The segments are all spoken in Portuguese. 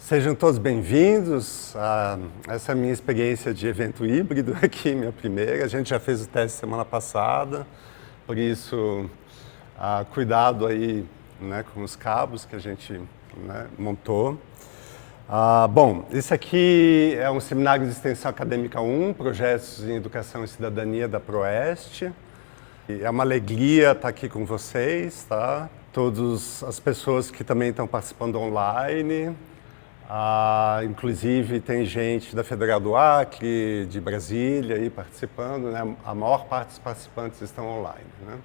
Sejam todos bem-vindos a essa minha experiência de evento híbrido aqui, minha primeira. A gente já fez o teste semana passada, por isso, cuidado aí, né, com os cabos que a gente, né, montou. Bom, esse aqui é um seminário de extensão acadêmica 1, Projetos em Educação e Cidadania da Proeste. É uma alegria estar aqui com vocês, tá? Todas as pessoas que também estão participando online. Inclusive tem gente da Federal do Acre, de Brasília aí participando, né? A maior parte dos participantes estão online, né?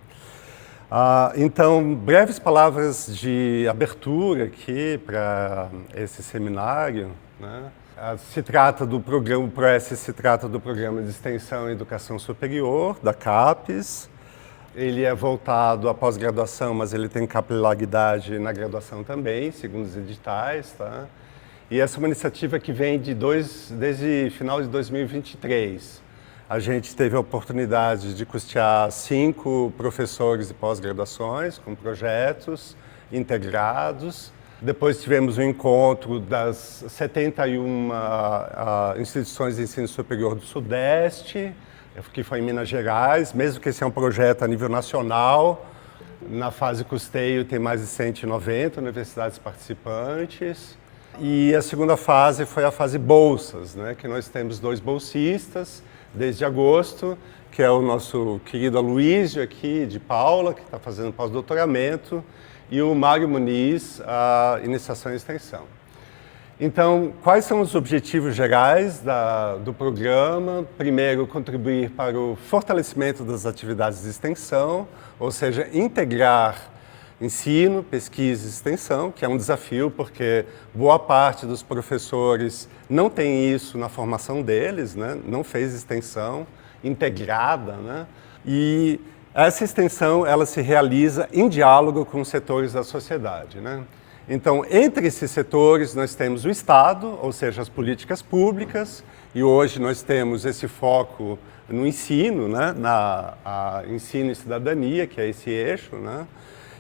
Então, breves palavras de abertura aqui para esse seminário, né? Se trata do programa, o ProES se trata do Programa de Extensão e Educação Superior, da CAPES. Ele é voltado à pós-graduação, mas ele tem capilaridade na graduação também, segundo os editais, tá? E essa é uma iniciativa que vem desde final de 2023. A gente teve a oportunidade de custear 5 professores de pós-graduações com projetos integrados. Depois tivemos um encontro das 71 instituições de ensino superior do Sudeste, que foi em Minas Gerais, mesmo que esse é um projeto a nível nacional. Na fase custeio tem mais de 190 universidades participantes. E a segunda fase foi a fase bolsas, né, que nós temos 2 bolsistas desde agosto, que é o nosso querido Aloysio aqui, de Paula, que está fazendo pós-doutoramento, e o Mário Muniz, a iniciação e extensão. Então, quais são os objetivos gerais do programa? Primeiro, contribuir para o fortalecimento das atividades de extensão, ou seja, integrar ensino, pesquisa e extensão, que é um desafio porque boa parte dos professores não tem isso na formação deles, né? Não fez extensão integrada, né? E essa extensão ela se realiza em diálogo com os setores da sociedade, né? Então, entre esses setores, nós temos o Estado, ou seja, as políticas públicas, e hoje nós temos esse foco no ensino, né? Ensino e cidadania, que é esse eixo, né?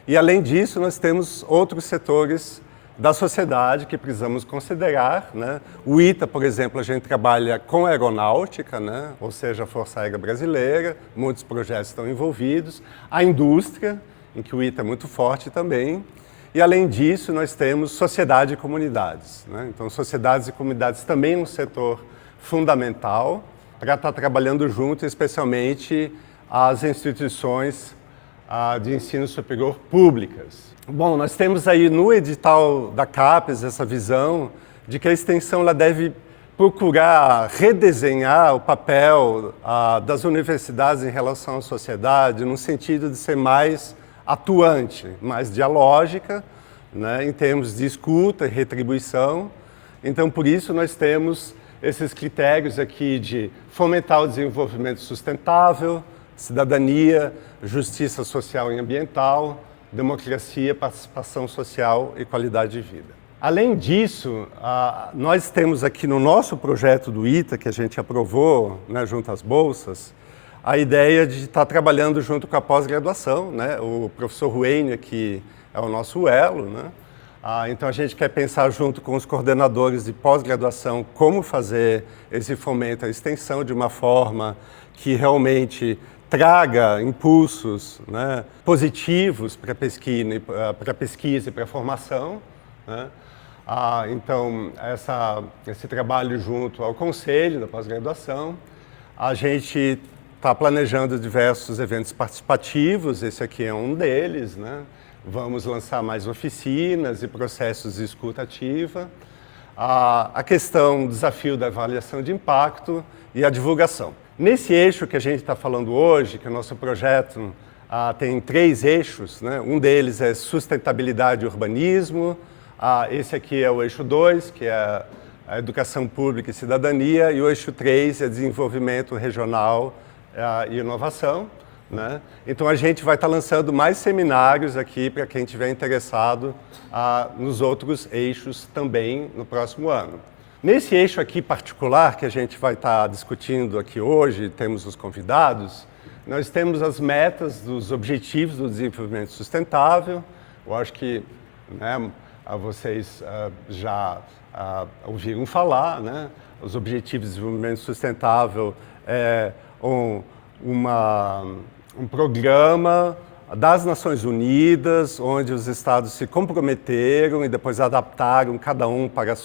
E, além disso, nós temos outros setores da sociedade que precisamos considerar, né? O ITA, por exemplo, a gente trabalha com aeronáutica, né? Ou seja, a Força Aérea Brasileira, muitos projetos estão envolvidos. A indústria, em que o ITA é muito forte também. E, além disso, nós temos sociedade e comunidades, né? Então, sociedades e comunidades também é um setor fundamental para estar trabalhando junto, especialmente as instituições de ensino superior públicas. Bom, nós temos aí no edital da CAPES essa visão de que a extensão ela deve procurar redesenhar o papel das universidades em relação à sociedade, no sentido de ser mais atuante, mais dialógica, né, em termos de escuta e retribuição. Então, por isso, nós temos esses critérios aqui de fomentar o desenvolvimento sustentável, cidadania, justiça social e ambiental, democracia, participação social e qualidade de vida. Além disso, nós temos aqui no nosso projeto do ITA, que a gente aprovou, né, junto às bolsas, a ideia de estar trabalhando junto com a pós-graduação, né? O professor Ruênio aqui é o nosso elo, né? Então a gente quer pensar junto com os coordenadores de pós-graduação como fazer esse fomento à extensão de uma forma que realmente traga impulsos, né, positivos para a pesquisa e para a formação, né? Então, esse trabalho junto ao Conselho da Pós-Graduação, a gente está planejando diversos eventos participativos, esse aqui é um deles, né? Vamos lançar mais oficinas e processos de escuta ativa. A questão, o desafio da avaliação de impacto e a divulgação. Nesse eixo que a gente está falando hoje, que o nosso projeto tem 3 eixos, né? Um deles é sustentabilidade e urbanismo, esse aqui é o eixo 2, que é a educação pública e cidadania, e o eixo 3 é desenvolvimento regional e inovação, né? Então a gente vai estar lançando mais seminários aqui para quem estiver interessado nos outros eixos também no próximo ano. Nesse eixo aqui particular que a gente vai estar discutindo aqui hoje, temos os convidados, nós temos as metas dos objetivos do desenvolvimento sustentável. Eu acho que, né, vocês já ouviram falar, né? Os Objetivos de Desenvolvimento Sustentável é um programa das Nações Unidas, onde os estados se comprometeram e depois adaptaram cada um para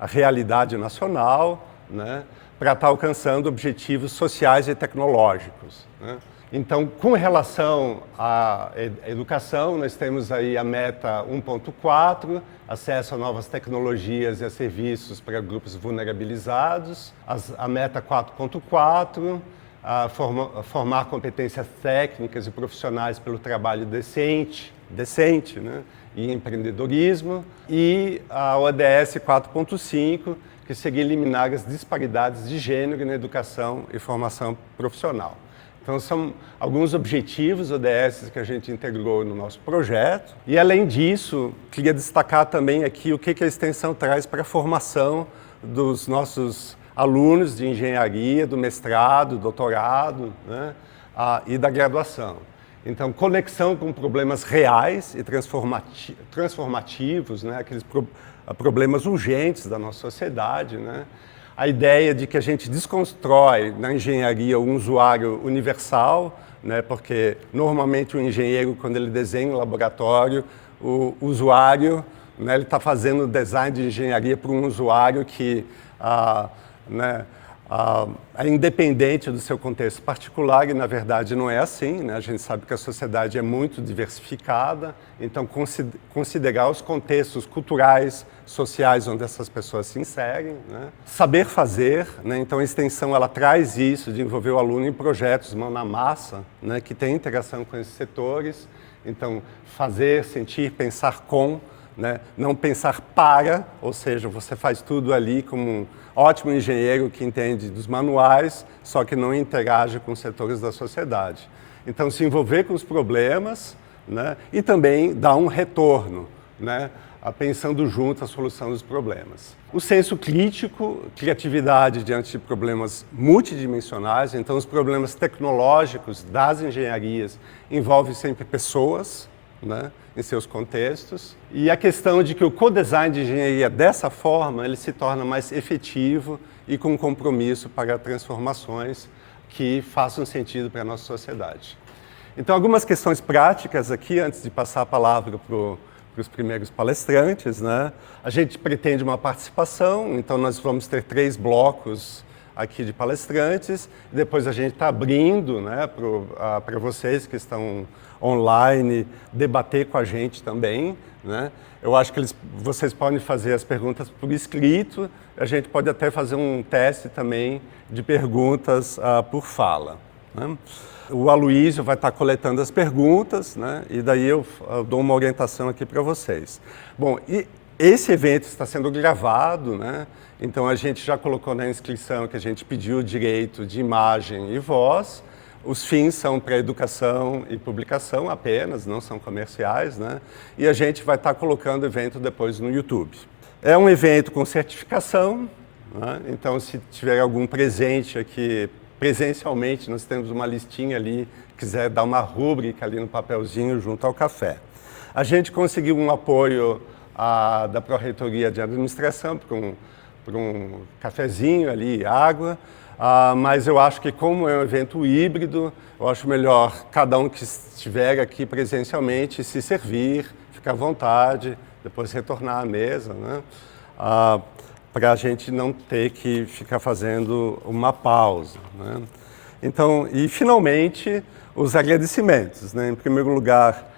a realidade nacional, né, para estar alcançando objetivos sociais e tecnológicos, né. Então, com relação à educação, nós temos aí a meta 1.4, acesso a novas tecnologias e a serviços para grupos vulnerabilizados, a meta 4.4, formar competências técnicas e profissionais pelo trabalho decente, né, e empreendedorismo, e a ODS 4.5, que seria eliminar as disparidades de gênero na educação e formação profissional. Então, são alguns objetivos ODS que a gente integrou no nosso projeto. E, além disso, queria destacar também aqui o que a extensão traz para a formação dos nossos alunos de engenharia, do mestrado, doutorado, né, e da graduação. Então, conexão com problemas reais e transformativos, né, aqueles problemas urgentes da nossa sociedade, né? A ideia de que a gente desconstrói na engenharia um usuário universal, né, porque normalmente o engenheiro, quando ele desenha um laboratório, o usuário, né, ele está fazendo design de engenharia para um usuário que né, é independente do seu contexto particular e, na verdade, não é assim, né? A gente sabe que a sociedade é muito diversificada, então considerar os contextos culturais, sociais onde essas pessoas se inserem, né? Saber fazer, né? Então a extensão ela traz isso de envolver o aluno em projetos mão na massa, né? Que tem interação com esses setores, então fazer, sentir, pensar com, né? Não pensar para, ou seja, você faz tudo ali como um ótimo engenheiro que entende dos manuais, só que não interage com os setores da sociedade. Então, se envolver com os problemas, né? E também dar um retorno, né? Pensando junto a solução dos problemas. O senso crítico, criatividade diante de problemas multidimensionais, então os problemas tecnológicos das engenharias envolvem sempre pessoas, né, em seus contextos. E a questão de que o co-design de engenharia, dessa forma, ele se torna mais efetivo e com compromisso para transformações que façam sentido para a nossa sociedade. Então, algumas questões práticas aqui, antes de passar a palavra para os primeiros palestrantes, né? A gente pretende uma participação, então nós vamos ter 3 blocos aqui de palestrantes, depois a gente está abrindo, né, para vocês que estão online, debater com a gente também, né? Eu acho que vocês podem fazer as perguntas por escrito, a gente pode até fazer um teste também de perguntas por fala, né? O Aloysio vai estar coletando as perguntas, né? E daí eu dou uma orientação aqui para vocês. Bom, e esse evento está sendo gravado, né? Então a gente já colocou na inscrição que a gente pediu o direito de imagem e voz. Os fins são para educação e publicação apenas, não são comerciais, né? E a gente vai estar colocando o evento depois no YouTube. É um evento com certificação, né? Então se tiver algum presente aqui presencialmente, nós temos uma listinha ali, quiser dar uma rúbrica ali no papelzinho junto ao café. A gente conseguiu um apoio da Pró-Reitoria de Administração por um cafezinho ali, água, mas eu acho que como é um evento híbrido, eu acho melhor cada um que estiver aqui presencialmente se servir, ficar à vontade, depois retornar à mesa, né? Para a gente não ter que ficar fazendo uma pausa, né? Então, e finalmente, os agradecimentos, né? Em primeiro lugar,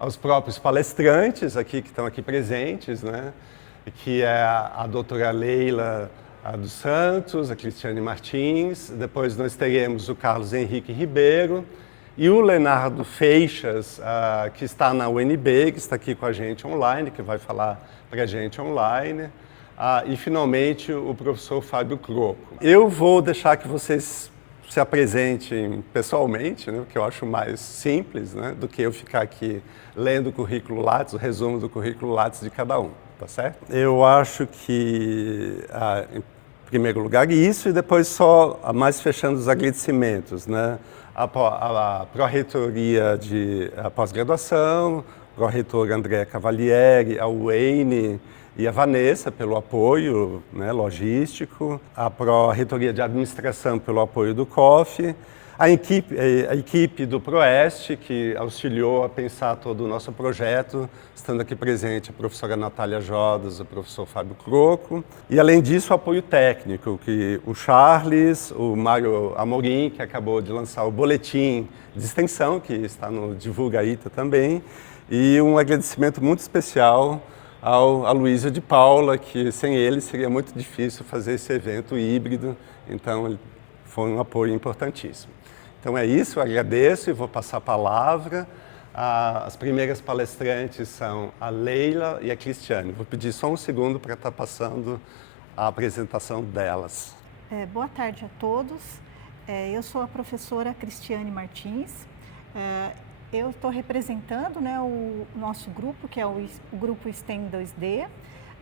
aos próprios palestrantes aqui que estão aqui presentes, né? Que é a doutora Leila dos Santos, a Cristiane Martins, depois nós teremos o Carlos Henrique Ribeiro e o Leonardo Feixas, que está na UNB, que está aqui com a gente online, que vai falar para a gente online. E, finalmente, o professor Fábio Croco. Eu vou deixar que vocês se apresentem pessoalmente, né, porque eu acho mais simples, né, do que eu ficar aqui lendo o currículo Lattes, o resumo do currículo Lattes de cada um, tá certo? Eu acho que, em primeiro lugar, isso, e depois só mais fechando os agradecimentos, né? A Pró-Reitoria de Pós-Graduação, Pró-Reitor André Cavalieri, a UENE, e a Vanessa pelo apoio, né, logístico, a Pró-Reitoria de Administração pelo apoio do COF, a equipe do PROEST, que auxiliou a pensar todo o nosso projeto, estando aqui presente a professora Natália Jodas, o professor Fábio Croco, e além disso o apoio técnico, que o Charles, o Mário Amorim, que acabou de lançar o boletim de extensão, que está no Divulga ITA também, e um agradecimento muito especial ao Aloysio de Paula, que sem ele seria muito difícil fazer esse evento híbrido, então foi um apoio importantíssimo. Então é isso, eu agradeço e vou passar a palavra. As primeiras palestrantes são a Leila e a Cristiane. Vou pedir só um segundo para estar passando a apresentação delas. Boa tarde a todos. Eu sou a professora Cristiane Martins. Eu estou representando, né, o nosso grupo, que é o grupo STEM 2D.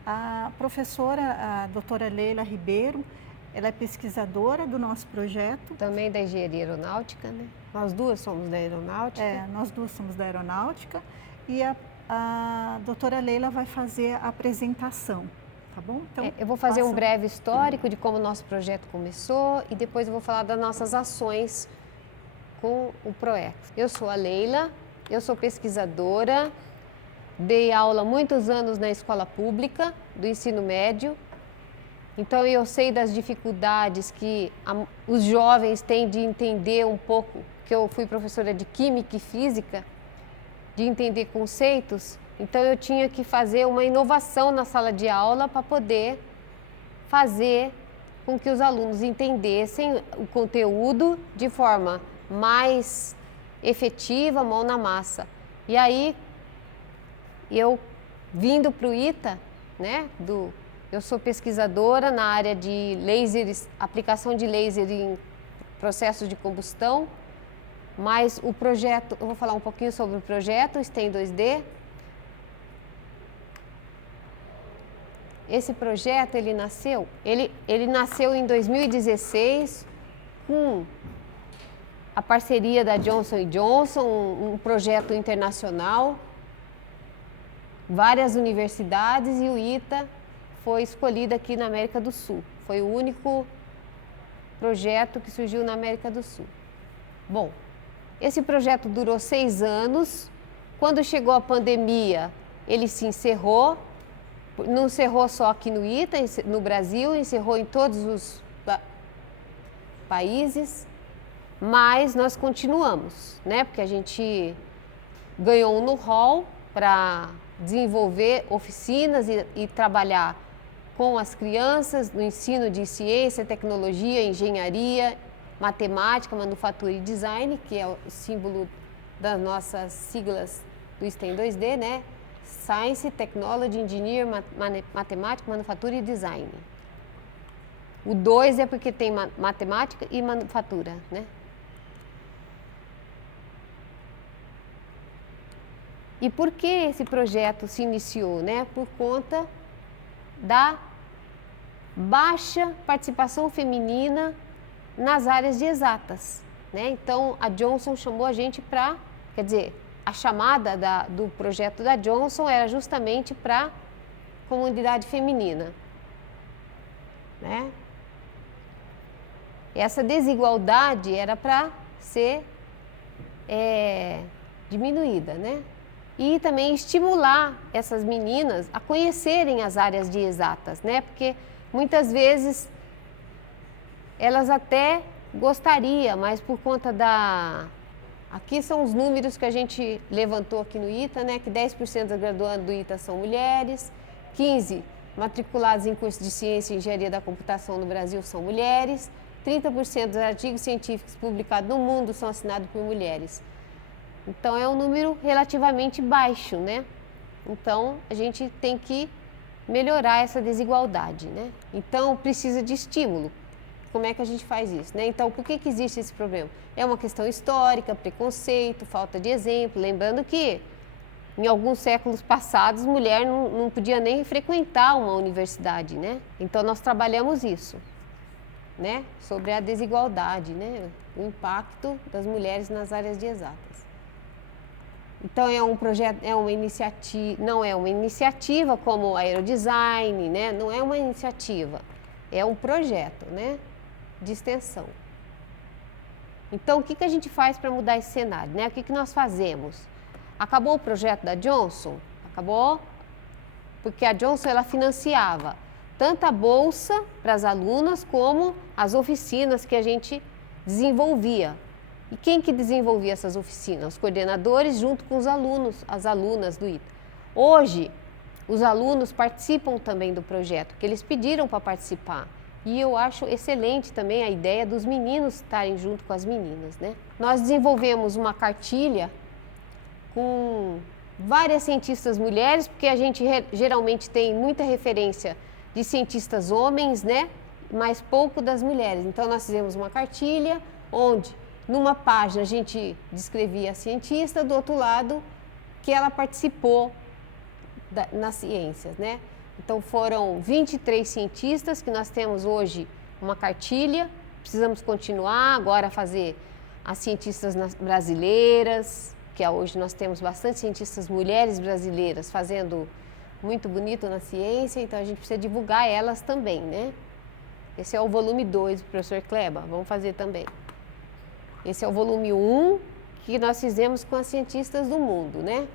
A professora, a doutora Leila Ribeiro, ela é pesquisadora do nosso projeto. Também da engenharia aeronáutica, né? Nós duas somos da aeronáutica. Nós duas somos da aeronáutica. E a doutora Leila vai fazer a apresentação, tá bom? Então, eu vou fazer um breve histórico de como o nosso projeto começou e depois eu vou falar das nossas ações com o PROEX. Eu sou a Leila, eu sou pesquisadora, dei aula há muitos anos na escola pública do ensino médio. Então, eu sei das dificuldades que os jovens têm de entender um pouco, que eu fui professora de Química e Física, de entender conceitos. Então, eu tinha que fazer uma inovação na sala de aula para poder fazer com que os alunos entendessem o conteúdo de forma mais efetiva, mão na massa. E aí, eu vindo para o ITA, né, eu sou pesquisadora na área de lasers, aplicação de laser em processos de combustão, mas o projeto, eu vou falar um pouquinho sobre o projeto STEM 2D. Esse projeto, ele nasceu em 2016 com a parceria da Johnson & Johnson, um projeto internacional, várias universidades e o ITA foi escolhido aqui na América do Sul. Foi o único projeto que surgiu na América do Sul. Bom, esse projeto durou 6 anos. Quando chegou a pandemia, ele se encerrou. Não encerrou só aqui no ITA, no Brasil, encerrou em todos os países. Mas nós continuamos, né? Porque a gente ganhou um know-how para desenvolver oficinas e trabalhar com as crianças no ensino de ciência, tecnologia, engenharia, matemática, manufatura e design, que é o símbolo das nossas siglas do STEM 2D, né? Science, Technology, Engineer, Matemática, Manufatura e Design. O 2 é porque tem matemática e manufatura, né? E por que esse projeto se iniciou, né? Por conta da baixa participação feminina nas áreas de exatas, né? Então, a Johnson chamou a gente para, quer dizer, a chamada do projeto da Johnson era justamente para a comunidade feminina, né? Essa desigualdade era para ser diminuída, né? E também estimular essas meninas a conhecerem as áreas de exatas, né? Porque muitas vezes elas até gostariam, mas por conta Aqui são os números que a gente levantou aqui no ITA, né? Que 10% das graduandas do ITA são mulheres, 15% matriculados em curso de ciência e engenharia da computação no Brasil são mulheres, 30% dos artigos científicos publicados no mundo são assinados por mulheres. Então, é um número relativamente baixo, né? Então, a gente tem que melhorar essa desigualdade, né? Então, precisa de estímulo. Como é que a gente faz isso, né? Então, por que existe esse problema? É uma questão histórica, preconceito, falta de exemplo. Lembrando que, em alguns séculos passados, mulher não podia nem frequentar uma universidade, né? Então, nós trabalhamos isso, né? Sobre a desigualdade, né? O impacto das mulheres nas áreas de exatas. Então é um projeto, é uma iniciativa, não é uma iniciativa como aerodesign, né? Não é uma iniciativa, é um projeto, né? De extensão. Então o que a gente faz para mudar esse cenário, né? O que nós fazemos? Acabou o projeto da Johnson? Acabou, porque a Johnson ela financiava tanto a bolsa para as alunas como as oficinas que a gente desenvolvia. E quem que desenvolvia essas oficinas? Os coordenadores junto com os alunos, as alunas do ITA. Hoje, os alunos participam também do projeto, porque eles pediram para participar. E eu acho excelente também a ideia dos meninos estarem junto com as meninas, né? Nós desenvolvemos uma cartilha com várias cientistas mulheres, porque a gente geralmente tem muita referência de cientistas homens, né? Mas pouco das mulheres. Então, nós fizemos uma cartilha onde, numa página, a gente descrevia a cientista, do outro lado, que ela participou nas ciências, né? Então, foram 23 cientistas que nós temos hoje uma cartilha. Precisamos continuar agora a fazer as cientistas brasileiras, que hoje nós temos bastante cientistas mulheres brasileiras fazendo muito bonito na ciência, então a gente precisa divulgar elas também, né? Esse é o volume 2 do professor Kleber, vamos fazer também. Esse é o volume 1 que nós fizemos com as cientistas do mundo, né?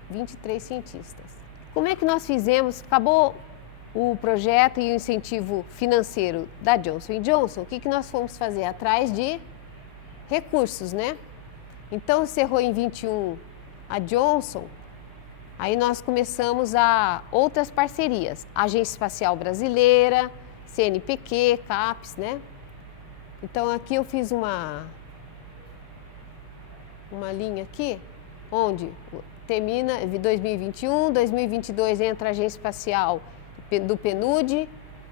23 cientistas. Como é que nós fizemos? Acabou o projeto e o incentivo financeiro da Johnson & Johnson, o que nós fomos fazer? Atrás de recursos, né? Então, encerrou em 21 a Johnson, aí nós começamos a outras parcerias, Agência Espacial Brasileira, CNPq, CAPES, né? Então, aqui eu fiz uma linha aqui, onde termina 2021, 2022 entra a Agência Espacial do PNUD,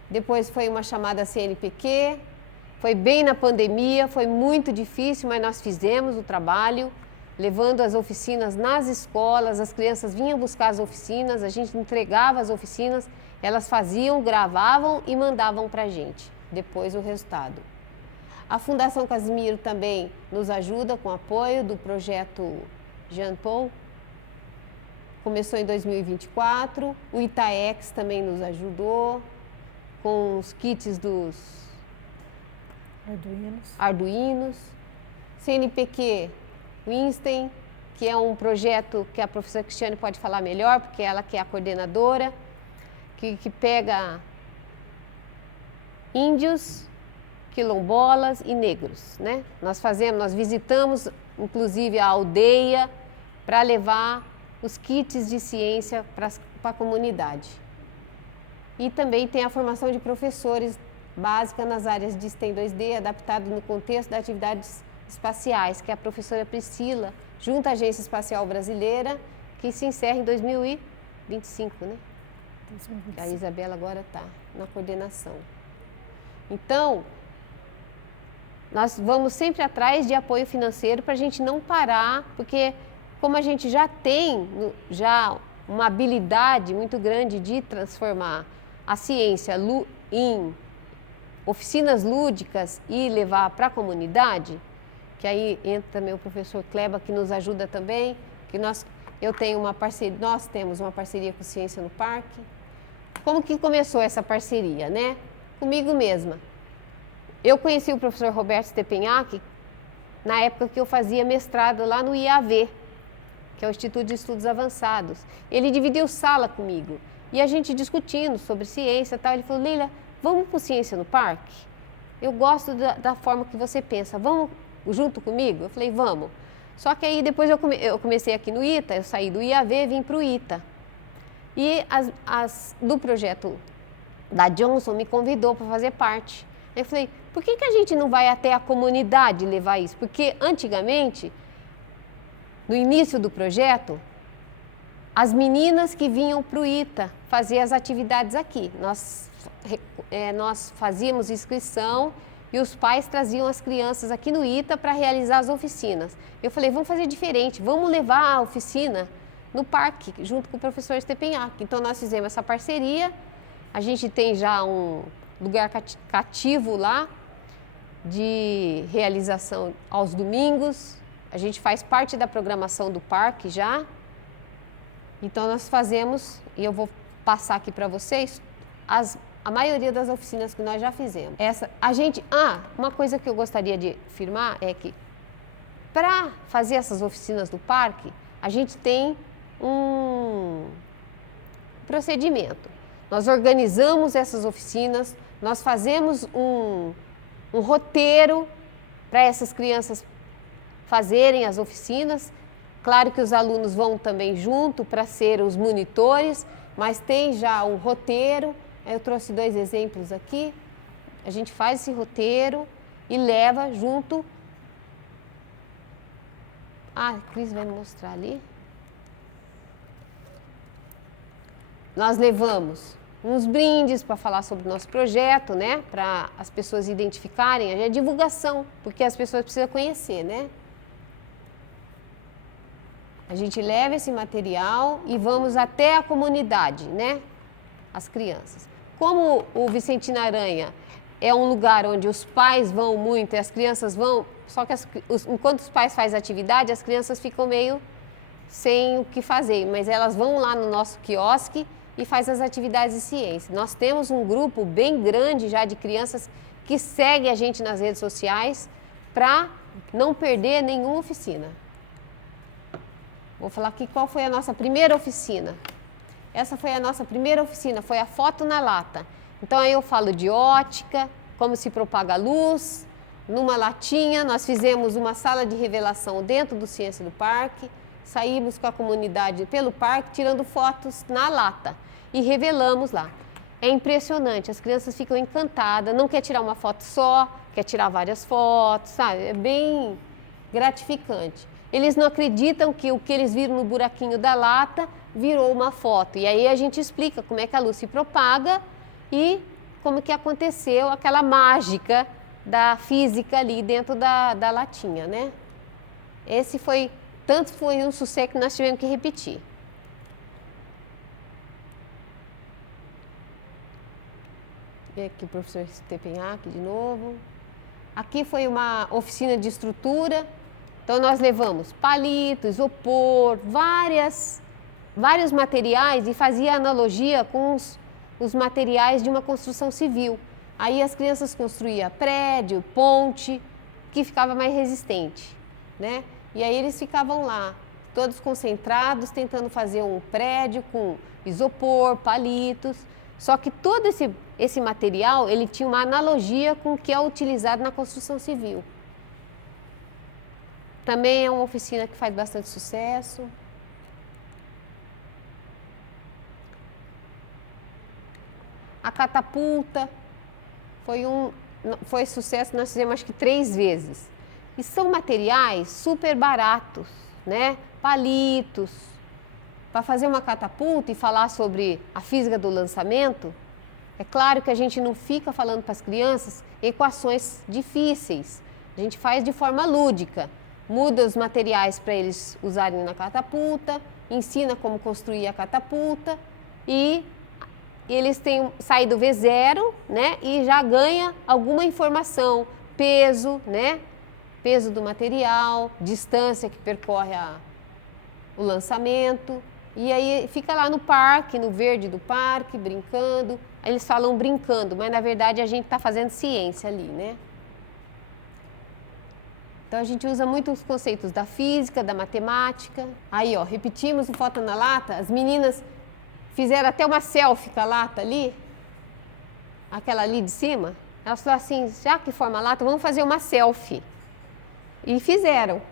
depois foi uma chamada CNPq, foi bem na pandemia, foi muito difícil, mas nós fizemos o trabalho, levando as oficinas nas escolas, as crianças vinham buscar as oficinas, a gente entregava as oficinas, elas faziam, gravavam e mandavam para a gente, depois o resultado. A Fundação Casimiro também nos ajuda com apoio do projeto Jean Paul, começou em 2024, o Itaex também nos ajudou com os kits dos Arduinos, CNPq Winston, que é um projeto que a professora Cristiane pode falar melhor, porque ela que é a coordenadora, que pega índios, quilombolas e negros, né? Nós visitamos inclusive a aldeia para levar os kits de ciência para a comunidade. E também tem a formação de professores básica nas áreas de STEM 2D, adaptado no contexto das atividades espaciais, que é a professora Priscila, junto à Agência Espacial Brasileira, que se encerra em 2025, né? 2025. A Isabela agora está na coordenação. Então, nós vamos sempre atrás de apoio financeiro para a gente não parar, porque como a gente já tem uma habilidade muito grande de transformar a ciência em oficinas lúdicas e levar para a comunidade, que aí entra também o professor Kleber, que nos ajuda também, que nós temos uma parceria com Ciência no Parque. Como que começou essa parceria, né? Comigo mesma. Eu conheci o professor Roberto Stepenhac na época que eu fazia mestrado lá no IAV, que é o Instituto de Estudos Avançados. Ele dividiu sala comigo e a gente discutindo sobre ciência e tal. Ele falou: Leila, vamos para o Ciência no Parque? Eu gosto da forma que você pensa, vamos junto comigo? Eu falei: vamos. Só que aí depois eu comecei aqui no ITA, eu saí do IAV e vim para o ITA. E do projeto da Johnson me convidou para fazer parte. Aí eu falei: por que a gente não vai até a comunidade levar isso? Porque antigamente, no início do projeto, as meninas que vinham para o ITA fazer as atividades aqui. Nós fazíamos inscrição e os pais traziam as crianças aqui no ITA para realizar as oficinas. Eu falei: vamos fazer diferente, vamos levar a oficina no parque, junto com o professor Stepenhac. Então, nós fizemos essa parceria, a gente tem já um lugar cativo lá, de realização aos domingos, a gente faz parte da programação do parque já. Então, nós fazemos, e eu vou passar aqui para vocês, a maioria das oficinas que nós já fizemos. Uma coisa que eu gostaria de afirmar é que, para fazer essas oficinas do parque, a gente tem um procedimento. Nós organizamos essas oficinas, nós fazemos um roteiro para essas crianças fazerem as oficinas. Claro que os alunos vão também junto para ser os monitores, mas tem já um roteiro. Eu trouxe 2 exemplos aqui. A gente faz esse roteiro e leva junto. A Cris vai me mostrar ali. Nós levamos uns brindes para falar sobre o nosso projeto, né? Para as pessoas identificarem, é divulgação, porque as pessoas precisam conhecer, né? A gente leva esse material e vamos até a comunidade, né? As crianças. Como o Vicentina Aranha é um lugar onde os pais vão muito e as crianças vão, só que enquanto os pais fazem atividade, as crianças ficam meio sem o que fazer, mas elas vão lá no nosso quiosque e faz as atividades de ciência. Nós temos um grupo bem grande já de crianças que segue a gente nas redes sociais para não perder nenhuma oficina. Vou falar aqui qual foi a nossa primeira oficina. Essa foi a nossa primeira oficina, foi a foto na lata. Então aí eu falo de ótica, como se propaga a luz. Numa latinha, nós fizemos uma sala de revelação dentro do Ciência do Parque. Saímos com a comunidade pelo parque, tirando fotos na lata e revelamos lá. É impressionante, as crianças ficam encantadas, não quer tirar uma foto só, quer tirar várias fotos, sabe? É bem gratificante. Eles não acreditam que o que eles viram no buraquinho da lata virou uma foto. E aí a gente explica como é que a luz se propaga e como que aconteceu aquela mágica da física ali dentro da latinha, né? Tanto foi um sucesso que nós tivemos que repetir. E aqui o professor Stepenhack de novo. Aqui foi uma oficina de estrutura. Então nós levamos palito, isopor, vários materiais e fazia analogia com os materiais de uma construção civil. Aí as crianças construíam prédio, ponte, que ficava mais resistente, né? E aí eles ficavam lá, todos concentrados, tentando fazer um prédio com isopor, palitos. Só que todo esse material, ele tinha uma analogia com o que é utilizado na construção civil. Também é uma oficina que faz bastante sucesso. A catapulta foi sucesso, nós fizemos acho que 3 vezes. E são materiais super baratos, né? Palitos. Para fazer uma catapulta e falar sobre a física do lançamento, é claro que a gente não fica falando para as crianças equações difíceis. A gente faz de forma lúdica. Muda os materiais para eles usarem na catapulta, ensina como construir a catapulta e eles saem do V0, né? E já ganha alguma informação, peso, né? Peso do material, distância que percorre o lançamento. E aí fica lá no parque, no verde do parque, brincando. Aí eles falam brincando, mas na verdade a gente está fazendo ciência ali, né? Então a gente usa muito os conceitos da física, da matemática. Aí, ó, repetimos o foto na lata. As meninas fizeram até uma selfie com a lata ali. Aquela ali de cima. Elas falaram assim, já que forma a lata, vamos fazer uma selfie. E fizeram.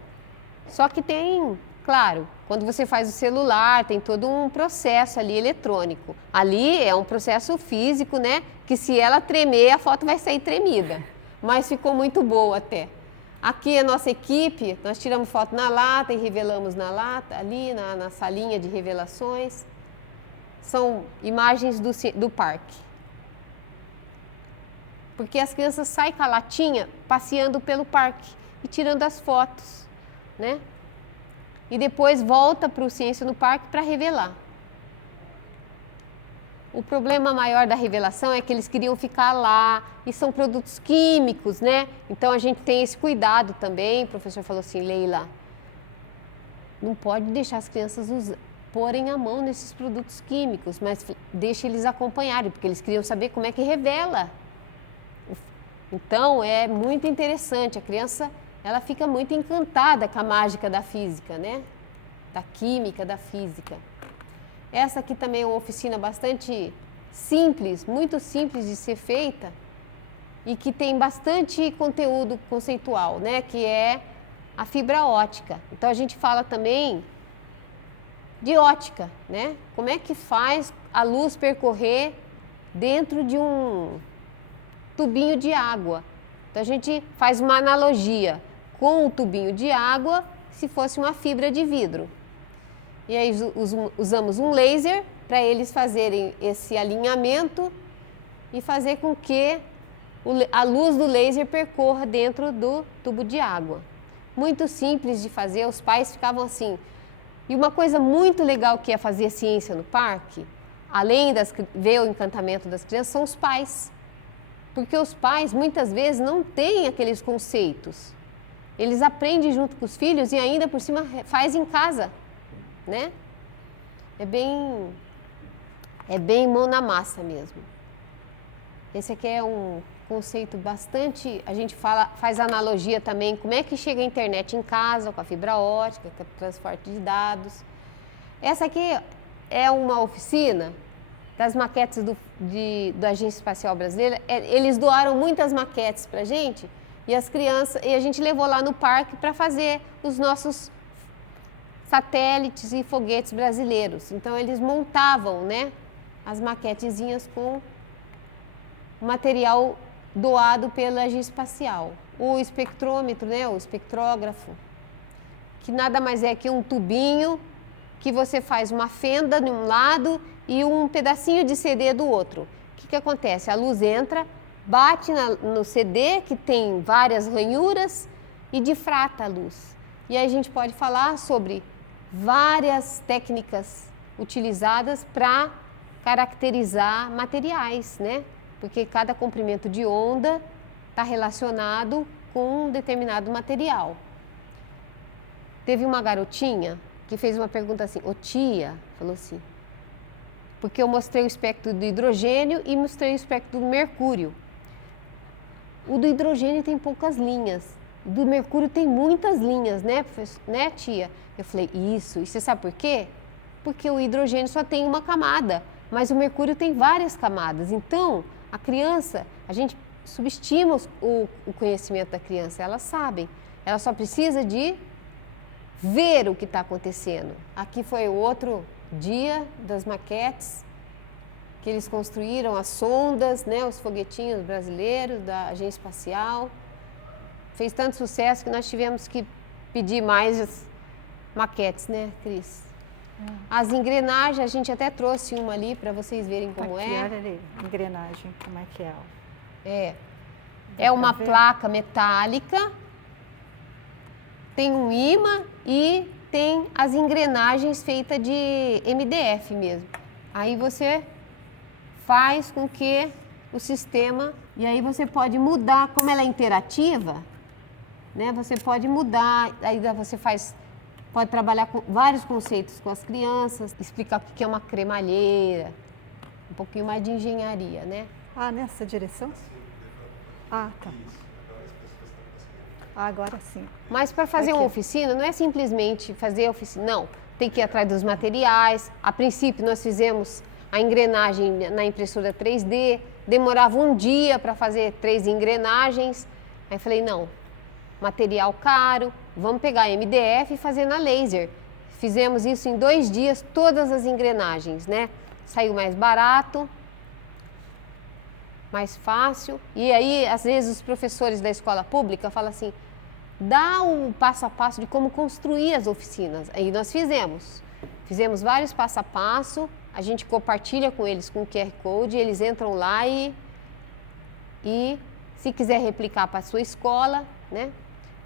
Só que tem, claro, quando você faz o celular, tem todo um processo ali eletrônico. Ali é um processo físico, né? Que se ela tremer, a foto vai sair tremida. Mas ficou muito boa até. Aqui a nossa equipe, nós tiramos foto na lata e revelamos na lata, ali na salinha de revelações. São imagens do parque. Porque as crianças saem com a latinha passeando pelo parque e tirando as fotos, né? E depois volta para o Ciência no Parque para revelar. O problema maior da revelação é que eles queriam ficar lá e são produtos químicos, né? Então a gente tem esse cuidado também. O professor falou assim, Leila, não pode deixar as crianças porem a mão nesses produtos químicos, mas deixa eles acompanharem, porque eles queriam saber como é que revela. Então, é muito interessante, a criança, ela fica muito encantada com a mágica da física, né? Da química, da física. Essa aqui também é uma oficina bastante simples, muito simples de ser feita e que tem bastante conteúdo conceitual, né? Que é a fibra ótica. Então, a gente fala também de ótica, né? Como é que faz a luz percorrer dentro de um tubinho de água. Então, a gente faz uma analogia com o tubinho de água se fosse uma fibra de vidro. E aí usamos um laser para eles fazerem esse alinhamento e fazer com que a luz do laser percorra dentro do tubo de água. Muito simples de fazer, os pais ficavam assim. E uma coisa muito legal que é fazer ciência no parque, além de ver o encantamento das crianças, são os pais. Porque os pais, muitas vezes, não têm aqueles conceitos. Eles aprendem junto com os filhos e ainda por cima faz em casa, né? É bem mão na massa mesmo. Esse aqui é um conceito bastante... A gente faz analogia também, como é que chega a internet em casa, com a fibra ótica, com o transporte de dados. Essa aqui é uma oficina das maquetes da Agência Espacial Brasileira. Eles doaram muitas maquetes para a gente e a gente levou lá no parque para fazer os nossos satélites e foguetes brasileiros. Então, eles montavam, né, as maquetezinhas com material doado pela Agência Espacial. O espectrômetro, né, o espectrógrafo, que nada mais é que um tubinho que você faz uma fenda de um lado e um pedacinho de CD do outro. O que acontece? A luz entra, bate no CD, que tem várias ranhuras, e difrata a luz. E aí a gente pode falar sobre várias técnicas utilizadas para caracterizar materiais, né? Porque cada comprimento de onda está relacionado com um determinado material. Teve uma garotinha que fez uma pergunta assim, ô tia, falou assim, porque eu mostrei o espectro do hidrogênio e mostrei o espectro do mercúrio. O do hidrogênio tem poucas linhas, o do mercúrio tem muitas linhas, né, né, tia? Eu falei, isso, e você sabe por quê? Porque o hidrogênio só tem uma camada, mas o mercúrio tem várias camadas. Então, a criança, a gente subestima o conhecimento da criança, elas sabem, ela só precisa de ver o que está acontecendo. Aqui foi o outro dia das maquetes, que eles construíram as sondas, né, os foguetinhos brasileiros da Agência Espacial. Fez tanto sucesso que nós tivemos que pedir mais maquetes, né, Cris? As engrenagens, a gente até trouxe uma ali para vocês verem como aqui, é. Olha ali, engrenagem, como é que é. É uma placa metálica, tem um ímã e tem as engrenagens feitas de MDF mesmo. Aí você faz com que o sistema... E aí você pode mudar, como ela é interativa, né? Você pode mudar, aí você pode trabalhar com vários conceitos com as crianças, explicar o que é uma cremalheira, um pouquinho mais de engenharia, né? Ah, nessa direção? Ah, tá. Agora sim. Mas para fazer uma oficina, não é simplesmente fazer a oficina, não. Tem que ir atrás dos materiais. A princípio, nós fizemos a engrenagem na impressora 3D, demorava um dia para fazer 3 engrenagens. Aí falei, não, material caro, vamos pegar MDF e fazer na laser. Fizemos isso em 2 dias, todas as engrenagens, né? Saiu mais barato, mais fácil. E aí, às vezes, os professores da escola pública falam assim, dá o passo a passo de como construir as oficinas. Aí nós fizemos vários passo a passo, a gente compartilha com eles com o QR Code, eles entram lá e se quiser replicar para a sua escola, né?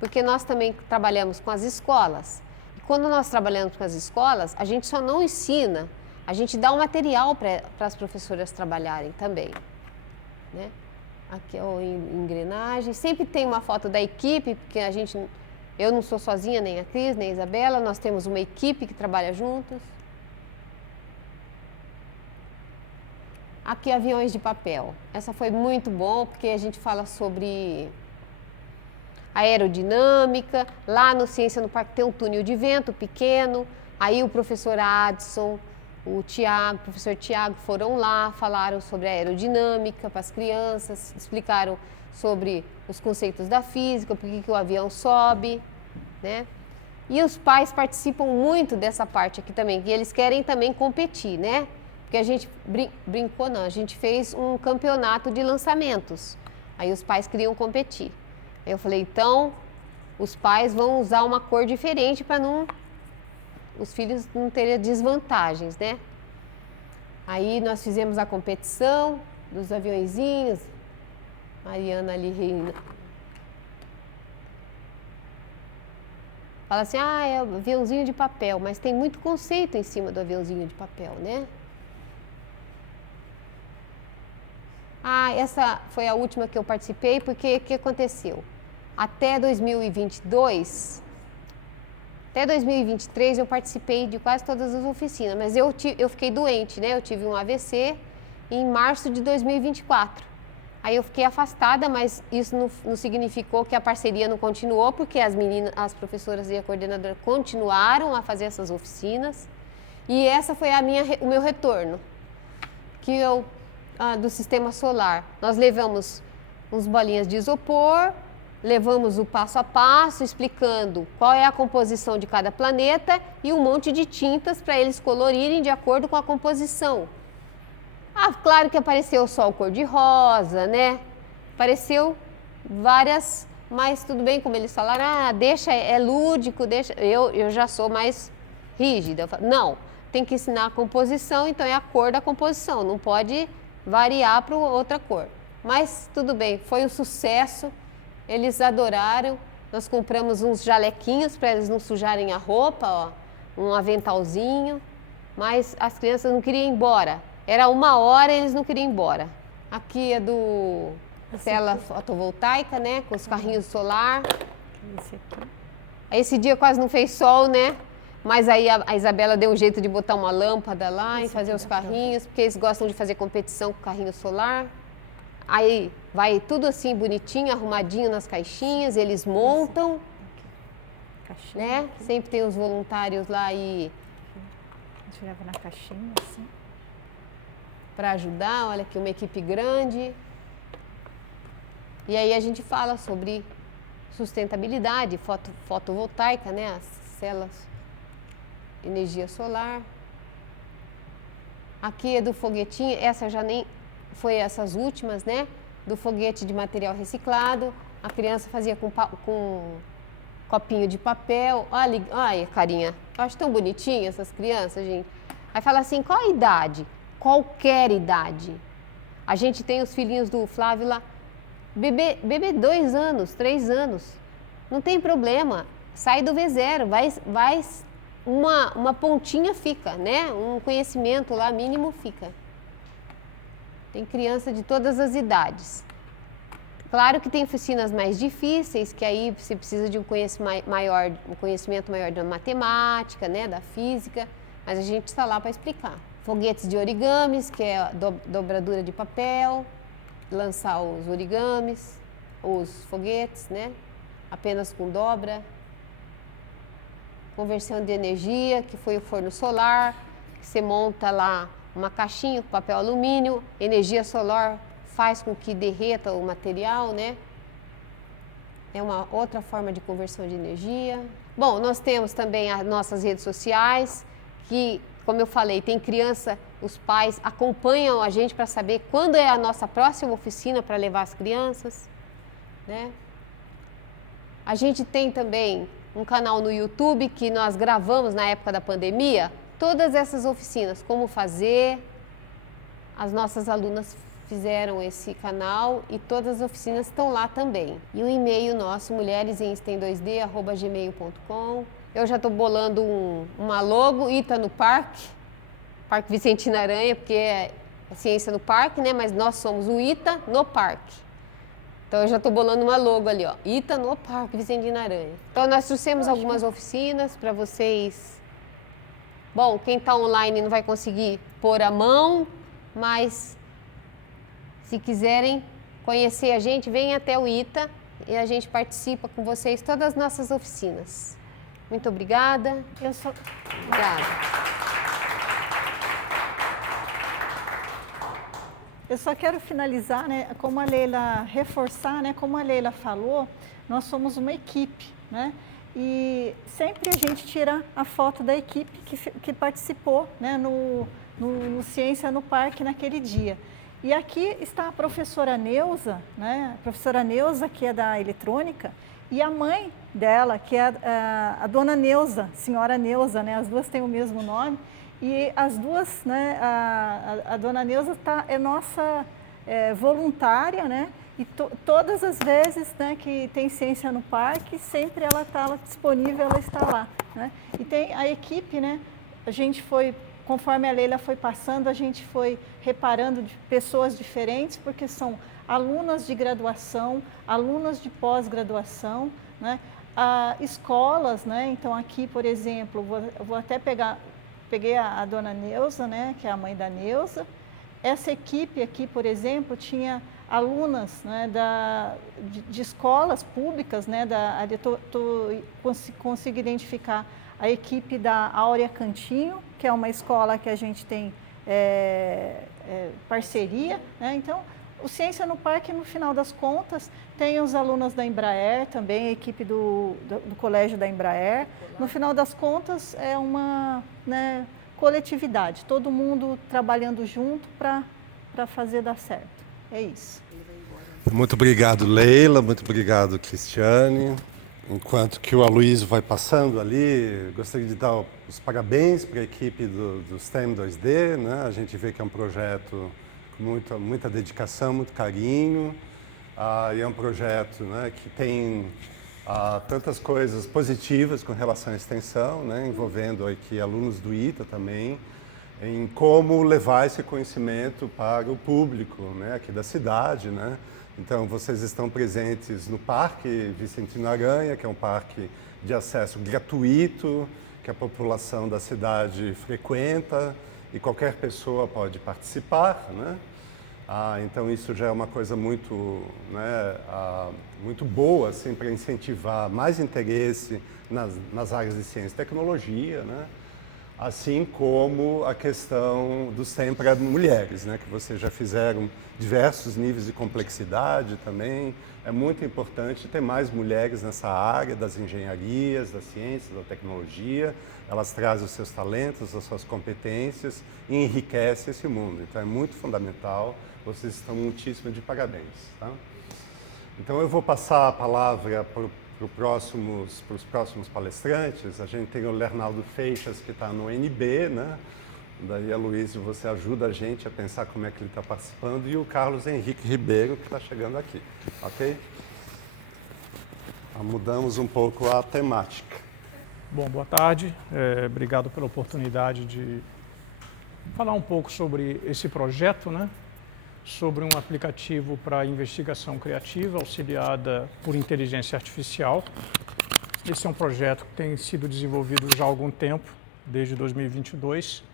Porque nós também trabalhamos com as escolas. E quando nós trabalhamos com as escolas, a gente só não ensina, a gente dá um material para as professoras trabalharem também, né? Aqui é a engrenagem. Sempre tem uma foto da equipe, porque Eu não sou sozinha, nem a Cris, nem a Isabela, nós temos uma equipe que trabalha juntos. Aqui, aviões de papel. Essa foi muito bom, porque a gente fala sobre aerodinâmica. Lá no Ciência no Parque tem um túnel de vento pequeno. Aí o professor Adson, o professor Tiago foram lá, falaram sobre aerodinâmica para as crianças, explicaram sobre os conceitos da física, por que o avião sobe, né? E os pais participam muito dessa parte aqui também, que eles querem também competir, né? Porque a gente brincou, não, a gente fez um campeonato de lançamentos, aí os pais queriam competir. Aí eu falei, então, os pais vão usar uma cor diferente para os filhos não terem desvantagens, né? Aí nós fizemos a competição dos aviõezinhos, Mariana ali rindo. Fala assim, é aviãozinho de papel, mas tem muito conceito em cima do aviãozinho de papel, né? Essa foi a última que eu participei, porque o que aconteceu? Até 2022, até 2023 eu participei de quase todas as oficinas, mas eu fiquei doente, né? Eu tive um AVC em março de 2024. Aí eu fiquei afastada, mas isso não significou que a parceria não continuou, porque as professoras e a coordenadora continuaram a fazer essas oficinas. E essa foi o meu retorno, do sistema solar. Nós levamos uns bolinhas de isopor, levamos o passo a passo, explicando qual é a composição de cada planeta e um monte de tintas para eles colorirem de acordo com a composição. Claro que apareceu só o cor-de-rosa, né? Apareceu várias, mas tudo bem, como eles falaram, é lúdico, deixa. Eu já sou mais rígida. Eu falo, não, tem que ensinar a composição, então é a cor da composição, não pode variar para outra cor. Mas tudo bem, foi um sucesso, eles adoraram. Nós compramos uns jalequinhos para eles não sujarem a roupa, um aventalzinho, mas as crianças não queriam ir embora. Era 1 hora e eles não queriam ir embora. Aqui é do célula fotovoltaica, né? Com os carrinhos solar. Esse dia quase não fez sol, né? Mas aí a Isabela deu um jeito de botar uma lâmpada lá e fazer os carrinhos, porque eles gostam de fazer competição com carrinho solar. Aí vai tudo assim bonitinho, arrumadinho nas caixinhas, eles montam, né? Sempre tem os voluntários lá e... A gente leva na caixinha, assim. Para ajudar, olha aqui, uma equipe grande. E aí a gente fala sobre sustentabilidade, fotovoltaica, né? As células, energia solar. Aqui é do foguetinho, essa já nem foi essas últimas, né? Do foguete de material reciclado. A criança fazia com copinho de papel. Olha, carinha, eu acho tão bonitinho essas crianças, gente. Aí fala assim, qual a idade? Qualquer idade. A gente tem os filhinhos do Flávio lá, bebê 2 anos, 3 anos, não tem problema, sai do V0, vai uma pontinha fica, né? Um conhecimento lá mínimo fica. Tem criança de todas as idades. Claro que tem oficinas mais difíceis, que aí você precisa de um conhecimento maior da matemática, né? Da física, mas a gente está lá para explicar. Foguetes de origamis, que é a dobradura de papel, lançar os origamis, os foguetes, né? Apenas com dobra. Conversão de energia, que foi o forno solar, que você monta lá uma caixinha com papel alumínio, energia solar faz com que derreta o material, né? É uma outra forma de conversão de energia. Bom, nós temos também as nossas redes sociais, que, como eu falei, tem criança, os pais acompanham a gente para saber quando é a nossa próxima oficina para levar as crianças, né? A gente tem também um canal no YouTube que nós gravamos na época da pandemia, todas essas oficinas, como fazer, as nossas alunas fizeram esse canal e todas as oficinas estão lá também. E o e-mail nosso, mulheresem-2d@gmail.com. Eu já estou bolando uma logo, Ita no Parque Vicentina Aranha, porque é ciência no parque, né? Mas nós somos o Ita no Parque. Então, eu já estou bolando uma logo ali, ó. ITA no Parque Vicentino Aranha. Então, nós trouxemos algumas oficinas para vocês. Bom, quem está online não vai conseguir pôr a mão, mas se quiserem conhecer a gente, venham até o ITA e a gente participa com vocês todas as nossas oficinas. Muito obrigada. Obrigada. Eu só quero finalizar, né, como a Leila, reforçar, né, como a Leila falou, nós somos uma equipe, né, e sempre a gente tira a foto da equipe que participou, né, no Ciência no Parque naquele dia. E aqui está a professora Neuza, né, a professora Neuza, que é da eletrônica, e a mãe dela, que é a dona Neuza, senhora Neuza, né, as duas têm o mesmo nome. E as duas, né, a dona Neuza é nossa voluntária, né? E todas as vezes, né, que tem Ciência no Parque, sempre ela está disponível, ela está lá, né? E tem a equipe, né? A gente foi, conforme a Leila foi passando, a gente foi reparando de pessoas diferentes, porque são alunas de graduação, alunas de pós-graduação, né? Escolas, né? Então aqui, por exemplo, vou até peguei a dona Neuza, né, que é a mãe da Neuza. Essa equipe aqui, por exemplo, tinha alunas, né, de escolas públicas, né, consigo identificar a equipe da Áurea Cantinho, que é uma escola que a gente tem parceria, né? Então, o Ciência no Parque, no final das contas, tem os alunos da Embraer também, a equipe do colégio da Embraer. No final das contas, é uma, né, coletividade, todo mundo trabalhando junto para fazer dar certo. É isso. Muito obrigado, Leila, muito obrigado, Cristiane. Enquanto que o Aloysio vai passando ali, gostaria de dar os parabéns para a equipe do STEM 2D, né? A gente vê que é um projeto com muita dedicação, muito carinho, e é um projeto, né, que tem tantas coisas positivas com relação à extensão, né, envolvendo aqui alunos do ITA também, em como levar esse conhecimento para o público, né, aqui da cidade, né. Então, vocês estão presentes no Parque Vicentino Aranha, que é um parque de acesso gratuito, que a população da cidade frequenta, e qualquer pessoa pode participar, né? Então isso já é uma coisa muito, né, muito boa assim, para incentivar mais interesse nas áreas de ciência e tecnologia, né? Assim como a questão do STEM para mulheres, né, que vocês já fizeram diversos níveis de complexidade também. É muito importante ter mais mulheres nessa área das engenharias, das ciências, da tecnologia. Elas trazem os seus talentos, as suas competências e enriquecem esse mundo. Então é muito fundamental. Vocês estão muitíssimo de parabéns. Tá? Então eu vou passar a palavra para os próximos palestrantes. A gente tem o Lernaldo Feixas, que está no NB, né? Daí, Aloysio, você ajuda a gente a pensar como é que ele está participando, e o Carlos Henrique Ribeiro, que está chegando aqui, ok? Então, mudamos um pouco a temática. Bom, boa tarde. Obrigado pela oportunidade de falar um pouco sobre esse projeto, né? Sobre um aplicativo para investigação criativa auxiliada por inteligência artificial. Esse é um projeto que tem sido desenvolvido já há algum tempo, desde 2022,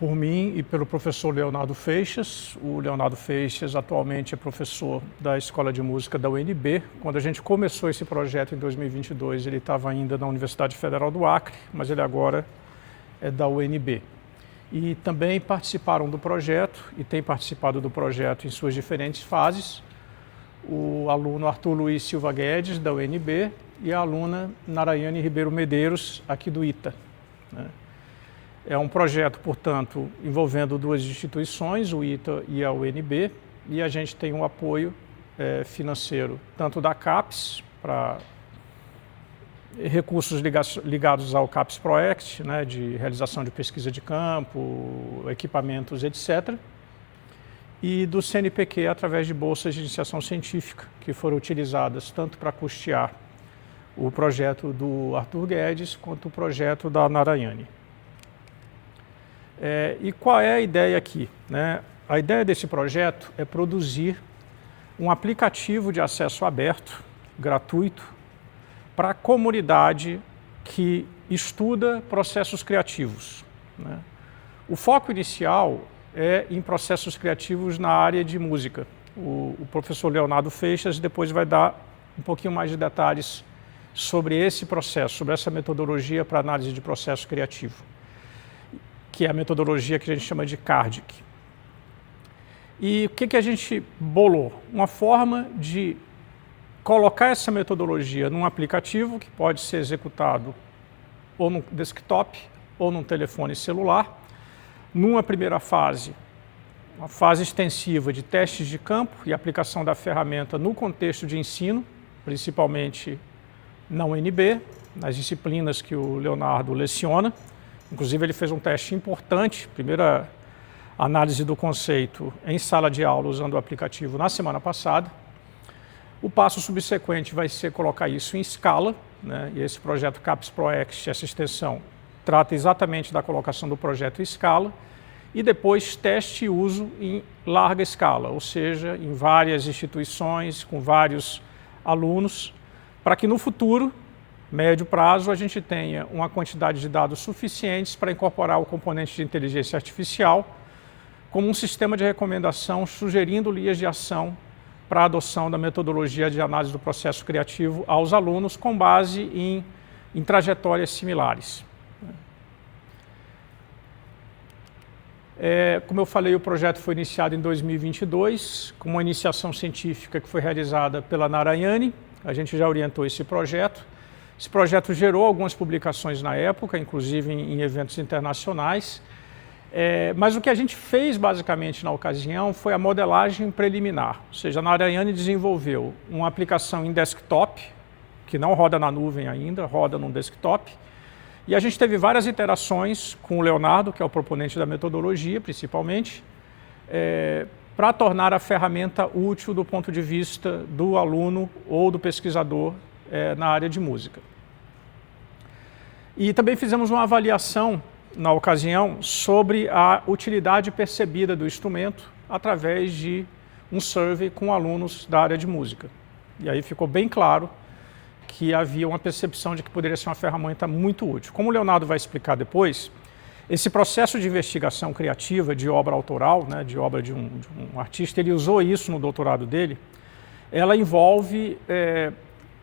por mim e pelo professor Leonardo Feixas. O Leonardo Feixas atualmente é professor da Escola de Música da UNB. Quando a gente começou esse projeto em 2022, ele estava ainda na Universidade Federal do Acre, mas ele agora é da UNB. E também participaram do projeto, e têm participado do projeto em suas diferentes fases, o aluno Arthur Luiz Silva Guedes, da UNB, e a aluna Narayane Ribeiro Medeiros, aqui do ITA. Né? É um projeto, portanto, envolvendo duas instituições, o ITA e a UNB, e a gente tem um apoio financeiro, tanto da CAPES, para recursos ligados ao CAPES ProEct, né, de realização de pesquisa de campo, equipamentos, etc., e do CNPq através de bolsas de iniciação científica, que foram utilizadas tanto para custear o projeto do Arthur Guedes quanto o projeto da Narayane. E qual é a ideia aqui, né? A ideia desse projeto é produzir um aplicativo de acesso aberto, gratuito, para a comunidade que estuda processos criativos, né? O foco inicial é em processos criativos na área de música. O professor Leonardo Feixas depois vai dar um pouquinho mais de detalhes sobre esse processo, sobre essa metodologia para análise de processo criativo, que é a metodologia que a gente chama de CARDIC. E o que a gente bolou? Uma forma de colocar essa metodologia num aplicativo que pode ser executado ou no desktop ou num telefone celular, numa primeira fase, uma fase extensiva de testes de campo e aplicação da ferramenta no contexto de ensino, principalmente na UNB, nas disciplinas que o Leonardo leciona. Inclusive, ele fez um teste importante, primeira análise do conceito em sala de aula usando o aplicativo na semana passada. O passo subsequente vai ser colocar isso em escala, né? E esse projeto CAPES ProExt, essa extensão, trata exatamente da colocação do projeto em escala e depois teste e uso em larga escala, ou seja, em várias instituições, com vários alunos, para que no futuro, médio prazo, a gente tenha uma quantidade de dados suficientes para incorporar o componente de inteligência artificial como um sistema de recomendação, sugerindo linhas de ação para a adoção da metodologia de análise do processo criativo aos alunos com base em trajetórias similares. Como eu falei, o projeto foi iniciado em 2022, com uma iniciação científica que foi realizada pela Narayani. A gente já orientou esse projeto. Esse projeto gerou algumas publicações na época, inclusive em eventos internacionais. Mas o que a gente fez basicamente na ocasião foi a modelagem preliminar. Ou seja, a Narayani desenvolveu uma aplicação em desktop, que não roda na nuvem ainda, roda num desktop. E a gente teve várias interações com o Leonardo, que é o proponente da metodologia, principalmente, para tornar a ferramenta útil do ponto de vista do aluno ou do pesquisador na área de música. E também fizemos uma avaliação, na ocasião, sobre a utilidade percebida do instrumento através de um survey com alunos da área de música. E aí ficou bem claro que havia uma percepção de que poderia ser uma ferramenta muito útil. Como o Leonardo vai explicar depois, esse processo de investigação criativa de obra autoral, né, de obra de um artista, ele usou isso no doutorado dele, ela envolve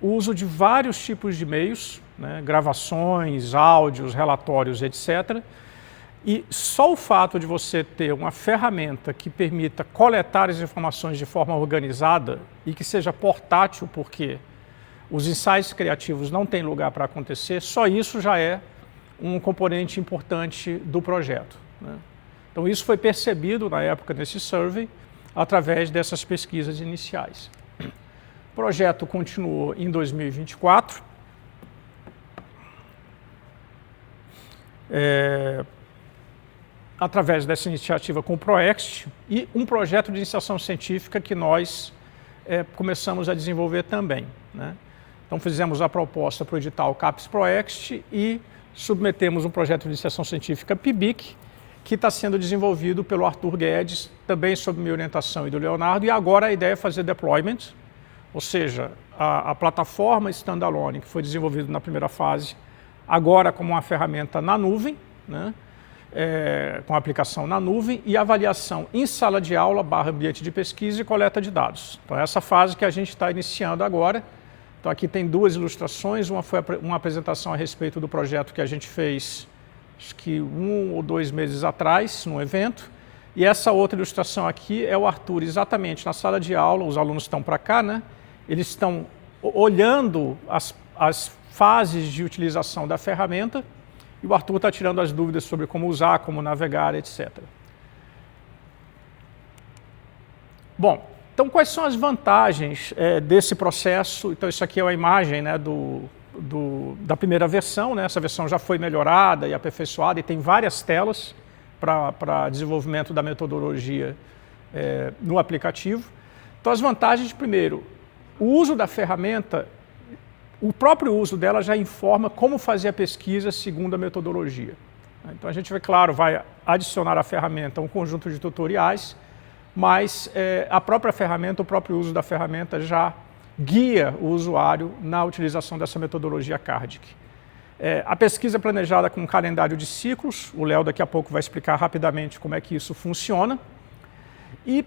o uso de vários tipos de meios, né, gravações, áudios, relatórios, etc. E só o fato de você ter uma ferramenta que permita coletar as informações de forma organizada e que seja portátil, porque os ensaios criativos não têm lugar para acontecer, só isso já é um componente importante do projeto, né? Então, isso foi percebido na época desse survey, através dessas pesquisas iniciais. O projeto continuou em 2024. Através dessa iniciativa com o ProExt e um projeto de iniciação científica que nós começamos a desenvolver também, né? Então, fizemos a proposta para o edital CAPES ProExt e submetemos um projeto de iniciação científica PIBIC, que está sendo desenvolvido pelo Arthur Guedes, também sob minha orientação e do Leonardo, e agora a ideia é fazer deployment, ou seja, a plataforma standalone que foi desenvolvida na primeira fase, agora como uma ferramenta na nuvem, né? Com aplicação na nuvem e avaliação em sala de aula / ambiente de pesquisa e coleta de dados. Então, essa fase que a gente está iniciando agora. Então, aqui tem duas ilustrações, uma foi uma apresentação a respeito do projeto que a gente fez, acho que 1 ou 2 meses atrás, num evento, e essa outra ilustração aqui é o Arthur exatamente na sala de aula, os alunos estão para cá, né? Eles estão olhando as fases de utilização da ferramenta e o Arthur está tirando as dúvidas sobre como usar, como navegar, etc. Bom, então, quais são as vantagens desse processo? Então, isso aqui é uma imagem, né, da primeira versão, né? Essa versão já foi melhorada e aperfeiçoada e tem várias telas para desenvolvimento da metodologia no aplicativo. Então, as vantagens, primeiro, o uso da ferramenta, o próprio uso dela já informa como fazer a pesquisa segundo a metodologia. Então, a gente, claro, vai adicionar à ferramenta um conjunto de tutoriais, mas a própria ferramenta, o próprio uso da ferramenta já guia o usuário na utilização dessa metodologia CARDIC. A pesquisa é planejada com um calendário de ciclos, o Léo daqui a pouco vai explicar rapidamente como é que isso funciona. E,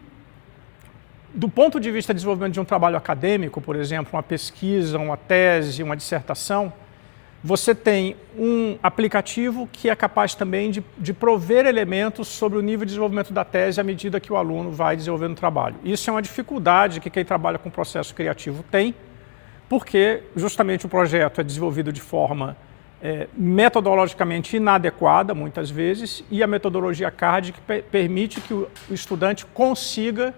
do ponto de vista de desenvolvimento de um trabalho acadêmico, por exemplo, uma pesquisa, uma tese, uma dissertação, você tem um aplicativo que é capaz também de prover elementos sobre o nível de desenvolvimento da tese à medida que o aluno vai desenvolvendo o trabalho. Isso é uma dificuldade que quem trabalha com processo criativo tem, porque justamente o projeto é desenvolvido de forma metodologicamente inadequada, muitas vezes, e a metodologia CARDIC permite que o estudante consiga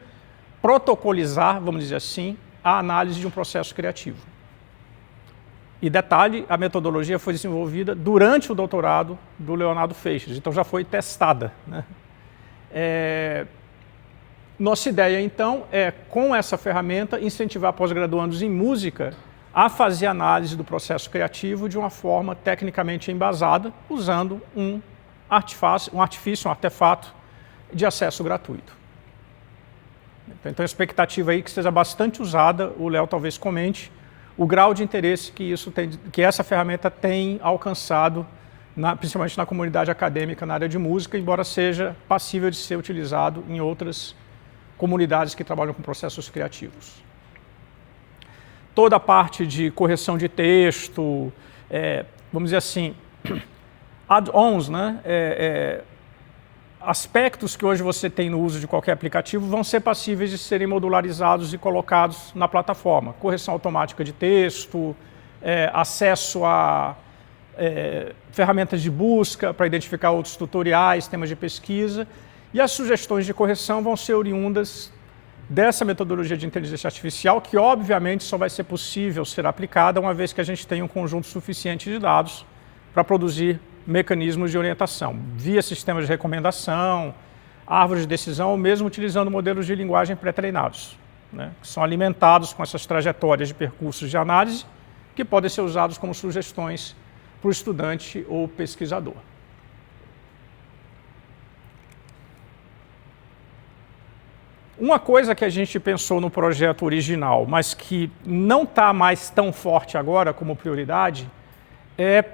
protocolizar, vamos dizer assim, a análise de um processo criativo. E detalhe, a metodologia foi desenvolvida durante o doutorado do Leonardo Feixes, então já foi testada, né? Nossa ideia, então, é, com essa ferramenta, incentivar pós-graduandos em música a fazer análise do processo criativo de uma forma tecnicamente embasada, usando um artifício, um artefato de acesso gratuito. Então, a expectativa aí que seja bastante usada, o Léo talvez comente, o grau de interesse que essa ferramenta tem alcançado, principalmente na comunidade acadêmica na área de música, embora seja passível de ser utilizado em outras comunidades que trabalham com processos criativos. Toda a parte de correção de texto, vamos dizer assim, add-ons, né? Aspectos que hoje você tem no uso de qualquer aplicativo vão ser passíveis de serem modularizados e colocados na plataforma. Correção automática de texto, acesso a ferramentas de busca para identificar outros tutoriais, temas de pesquisa, e as sugestões de correção vão ser oriundas dessa metodologia de inteligência artificial, que obviamente só vai ser possível ser aplicada uma vez que a gente tenha um conjunto suficiente de dados para produzir mecanismos de orientação, via sistemas de recomendação, árvores de decisão, ou mesmo utilizando modelos de linguagem pré-treinados, né, que são alimentados com essas trajetórias de percursos de análise, que podem ser usados como sugestões para o estudante ou pesquisador. Uma coisa que a gente pensou no projeto original, mas que não está mais tão forte agora como prioridade, é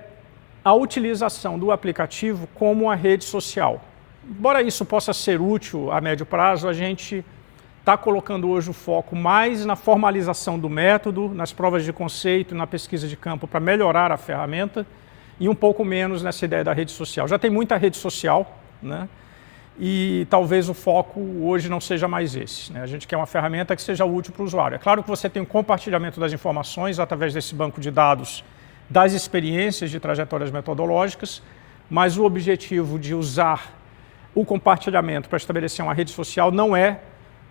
a utilização do aplicativo como uma rede social. Embora isso possa ser útil a médio prazo, a gente está colocando hoje o foco mais na formalização do método, nas provas de conceito, na pesquisa de campo para melhorar a ferramenta e um pouco menos nessa ideia da rede social. Já tem muita rede social, né? E talvez o foco hoje não seja mais esse, né? A gente quer uma ferramenta que seja útil para o usuário. É claro que você tem um compartilhamento das informações através desse banco de dados das experiências de trajetórias metodológicas, mas o objetivo de usar o compartilhamento para estabelecer uma rede social não é,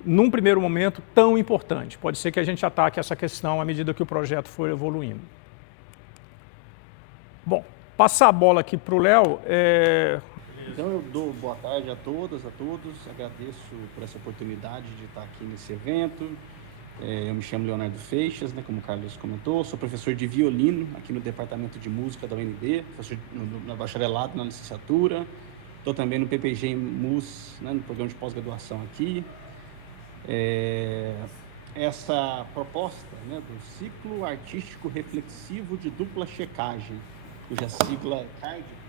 num primeiro momento, tão importante. Pode ser que a gente ataque essa questão à medida que o projeto for evoluindo. Bom, passar a bola aqui para o Léo. Então eu dou boa tarde a todas, a todos, agradeço por essa oportunidade de estar aqui nesse evento. Eu me chamo Leonardo Feixes, né, como o Carlos comentou, sou professor de violino aqui no Departamento de Música da UNB, professor no bacharelado, na licenciatura, estou também no PPG MUS, né, no programa de pós-graduação aqui. Essa proposta, né, do ciclo artístico reflexivo de dupla checagem, cuja sigla é CARDIC,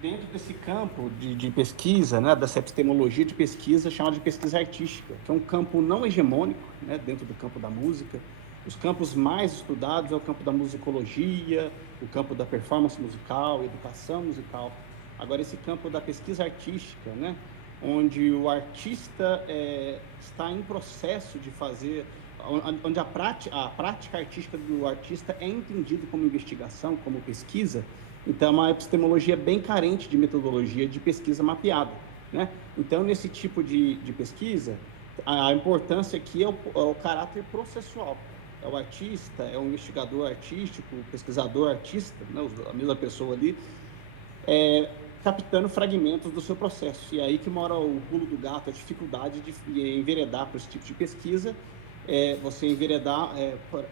dentro desse campo de pesquisa, né, dessa epistemologia de pesquisa chamada de pesquisa artística, que é um campo não hegemônico, né, dentro do campo da música. Os campos mais estudados é o campo da musicologia, o campo da performance musical, educação musical. Agora, esse campo da pesquisa artística, né, onde o artista está em processo de fazer, onde a prática artística do artista é entendida como investigação, como pesquisa. Então, é uma epistemologia bem carente de metodologia de pesquisa mapeada, né? Então, nesse tipo de pesquisa, a importância aqui é o caráter processual. É o artista, é o investigador artístico, o pesquisador artista, né? A mesma pessoa ali, captando fragmentos do seu processo. E aí que mora o pulo do gato, a dificuldade de enveredar por esse tipo de pesquisa, você enveredar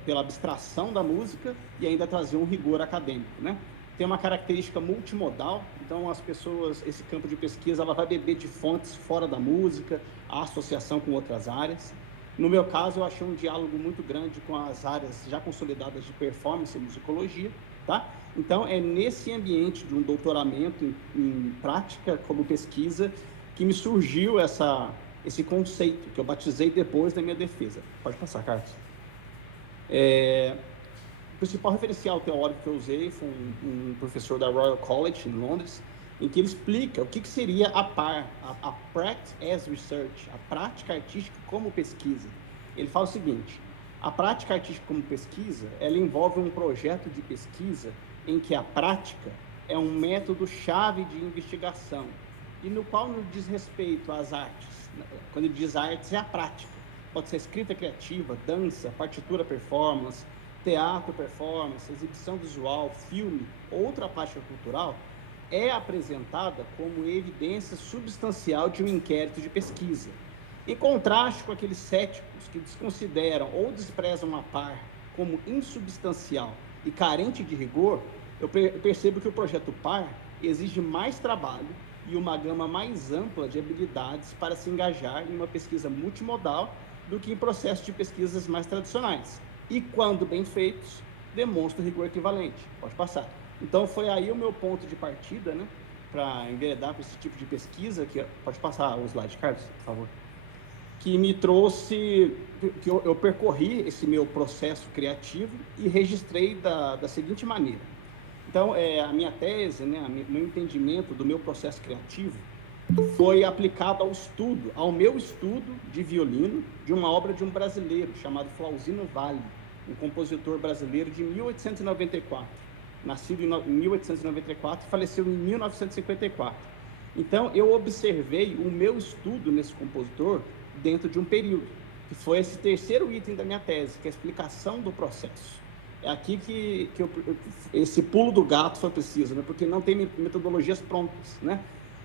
pela abstração da música e ainda trazer um rigor acadêmico, né? Tem uma característica multimodal, então as pessoas, esse campo de pesquisa, ela vai beber de fontes fora da música, a associação com outras áreas. No meu caso, eu achei um diálogo muito grande com as áreas já consolidadas de performance e musicologia, tá? Então, é nesse ambiente de um doutoramento em prática como pesquisa que me surgiu esse conceito, que eu batizei depois da minha defesa. Pode passar, Carlos. O principal referencial teórico que eu usei foi um professor da Royal College, em Londres, em que ele explica o que seria a Practice as Research, a prática artística como pesquisa. Ele fala o seguinte: a prática artística como pesquisa, ela envolve um projeto de pesquisa em que a prática é um método-chave de investigação e no qual não diz respeito às artes. Quando ele diz artes, é a prática. Pode ser escrita criativa, dança, partitura performance, teatro performance, exibição visual, filme, outra prática cultural, é apresentada como evidência substancial de um inquérito de pesquisa. Em contraste com aqueles céticos que desconsideram ou desprezam a par como insubstancial e carente de rigor, eu percebo que o projeto PAR exige mais trabalho e uma gama mais ampla de habilidades para se engajar em uma pesquisa multimodal do que em processos de pesquisas mais tradicionais. E, quando bem feitos, demonstra o rigor equivalente. Pode passar. Então, foi aí o meu ponto de partida, né, para enveredar com esse tipo de pesquisa, que pode passar o slide, Carlos, por favor, que me trouxe, que eu percorri esse meu processo criativo e registrei da seguinte maneira. Então, a minha tese, né, meu entendimento do meu processo criativo foi aplicado ao meu estudo de violino, de uma obra de um brasileiro chamado Flauzino Vale, um compositor brasileiro de 1894. Nascido em 1894 e faleceu em 1954. Então, eu observei o meu estudo nesse compositor dentro de um período, que foi esse terceiro item da minha tese, que é a explicação do processo. É aqui que esse pulo do gato foi preciso, né? Porque não tem metodologias prontas, né?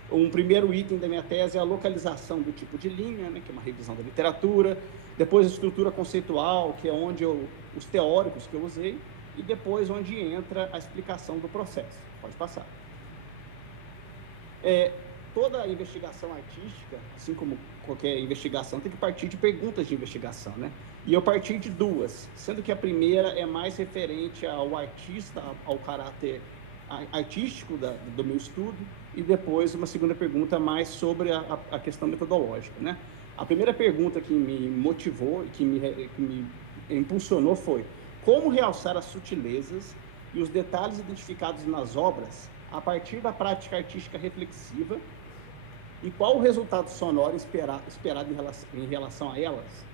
Um primeiro item da minha tese é a localização do tipo de linha, né? Que é uma revisão da literatura, depois a estrutura conceitual, que é onde os teóricos que eu usei, e depois onde entra a explicação do processo. Pode passar. Toda a investigação artística, assim como qualquer investigação, tem que partir de perguntas de investigação, né? E eu parti de duas, sendo que a primeira é mais referente ao artista, ao caráter artístico do meu estudo, e depois uma segunda pergunta mais sobre a questão metodológica, né? A primeira pergunta que me motivou e que me impulsionou foi: como realçar as sutilezas e os detalhes identificados nas obras a partir da prática artística reflexiva e qual o resultado sonoro esperado em relação a elas?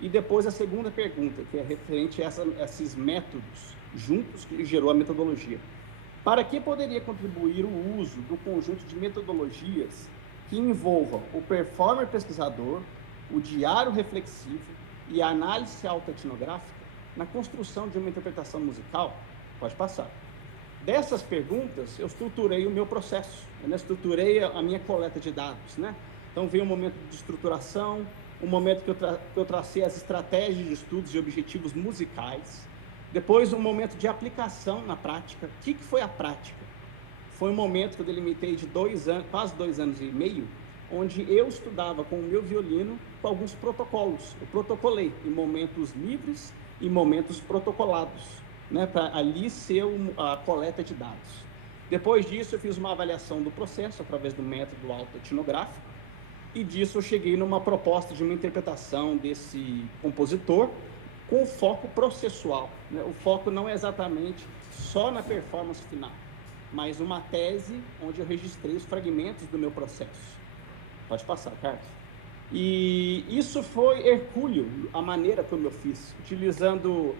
E depois a segunda pergunta, que é referente a esses métodos juntos que gerou a metodologia. Para que poderia contribuir o uso do conjunto de metodologias que envolvam o performer pesquisador, o diário reflexivo e a análise autoetnográfica na construção de uma interpretação musical? Pode passar. Dessas perguntas, eu estruturei o meu processo, né? Estruturei a minha coleta de dados, né? Então, veio um momento de estruturação, um momento que eu tracei as estratégias de estudos e objetivos musicais, depois um momento de aplicação na prática. O que foi a prática? Foi um momento que eu delimitei de 2 anos, quase 2 anos e meio, onde eu estudava com o meu violino com alguns protocolos. Eu protocolei em momentos livres e momentos protocolados, né, para ali ser a coleta de dados. Depois disso, eu fiz uma avaliação do processo através do método autoetnográfico, e disso eu cheguei numa proposta de uma interpretação desse compositor com foco processual, né? O foco não é exatamente só na performance final, mas uma tese onde eu registrei os fragmentos do meu processo. Pode passar, Carlos. E isso foi hercúleo, a maneira como eu fiz, utilizando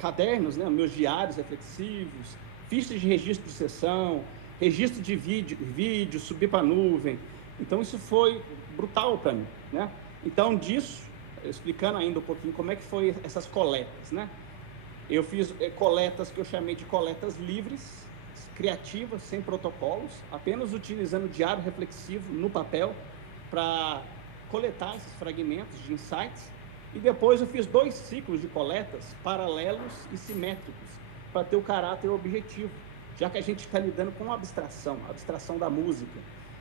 cadernos, né, meus diários reflexivos, fichas de registro de sessão, registro de vídeo, subir para a nuvem. Então, isso foi brutal para mim, né? Então, disso, explicando ainda um pouquinho como é que foi essas coletas, né? Eu fiz coletas que eu chamei de coletas livres, criativas, sem protocolos, apenas utilizando diário reflexivo no papel para coletar esses fragmentos de insights E depois eu fiz 2 ciclos de coletas paralelos e simétricos, para ter o caráter objetivo, já que a gente está lidando com a abstração da música.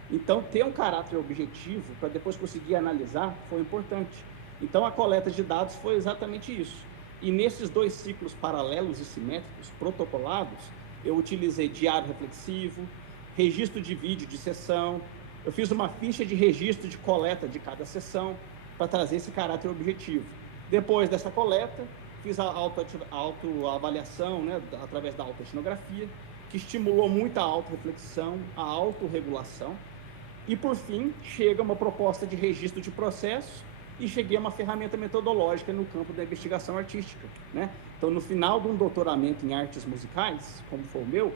Então, ter um caráter objetivo, para depois conseguir analisar, foi importante. Então, a coleta de dados foi exatamente isso. E nesses 2 ciclos paralelos e simétricos, protocolados, eu utilizei diário reflexivo, registro de vídeo de sessão, eu fiz uma ficha de registro de coleta de cada sessão, para trazer esse caráter objetivo. Depois dessa coleta, fiz a autoavaliação, né, através da autoetnografia, que estimulou muito a autorreflexão, a autorregulação. E, por fim, chega uma proposta de registro de processo e cheguei a uma ferramenta metodológica no campo da investigação artística, né? Então, no final de um doutoramento em artes musicais, como foi o meu,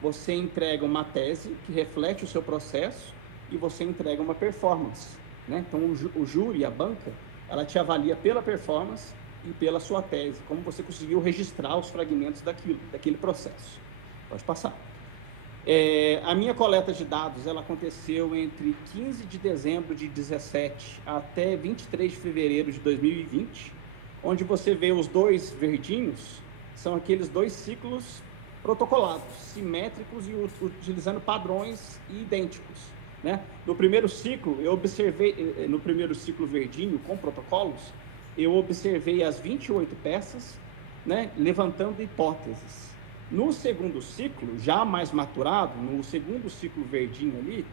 você entrega uma tese que reflete o seu processo e você entrega uma performance, né? Então, o júri, a banca, ela te avalia pela performance e pela sua tese, como você conseguiu registrar os fragmentos daquele processo. Pode passar. A minha coleta de dados, ela aconteceu entre 15 de dezembro de 2017 até 23 de fevereiro de 2020, onde você vê os 2 verdinhos, são aqueles 2 ciclos protocolados, simétricos e utilizando padrões idênticos, né? No primeiro ciclo, eu observei, no primeiro ciclo verdinho, com protocolos, eu observei as 28 peças, né, levantando hipóteses. No segundo ciclo, já mais maturado, no segundo ciclo verdinho ali,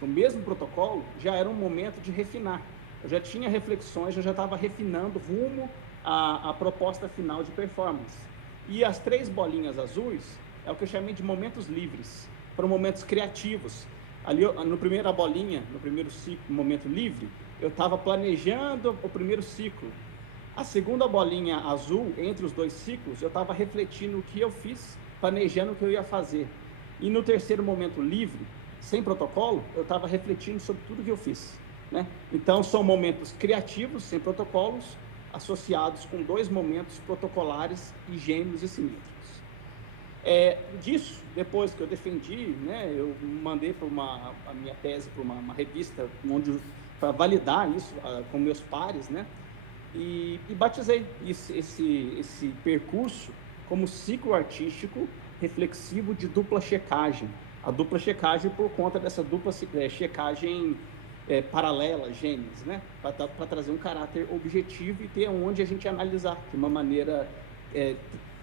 no mesmo protocolo, já era um momento de refinar. Eu já tinha reflexões, eu já estava refinando rumo à proposta final de performance. E as 3 bolinhas azuis é o que eu chamei de momentos livres, foram momentos criativos. Ali, no primeira bolinha, no primeiro ciclo, momento livre, eu estava planejando o primeiro ciclo. A segunda bolinha azul, entre os 2 ciclos, eu estava refletindo o que eu fiz, planejando o que eu ia fazer. E no terceiro momento livre, sem protocolo, eu estava refletindo sobre tudo que eu fiz, né? Então, são momentos criativos, sem protocolos, associados com 2 momentos protocolares e gêmeos e simétricos. Disso, depois que eu defendi, né, eu mandei a minha tese para uma revista para validar isso com meus pares, né, e batizei esse percurso como ciclo artístico reflexivo de dupla checagem. A dupla checagem por conta dessa dupla checagem paralela, gêmeas, né, para trazer um caráter objetivo e ter onde a gente analisar de uma maneira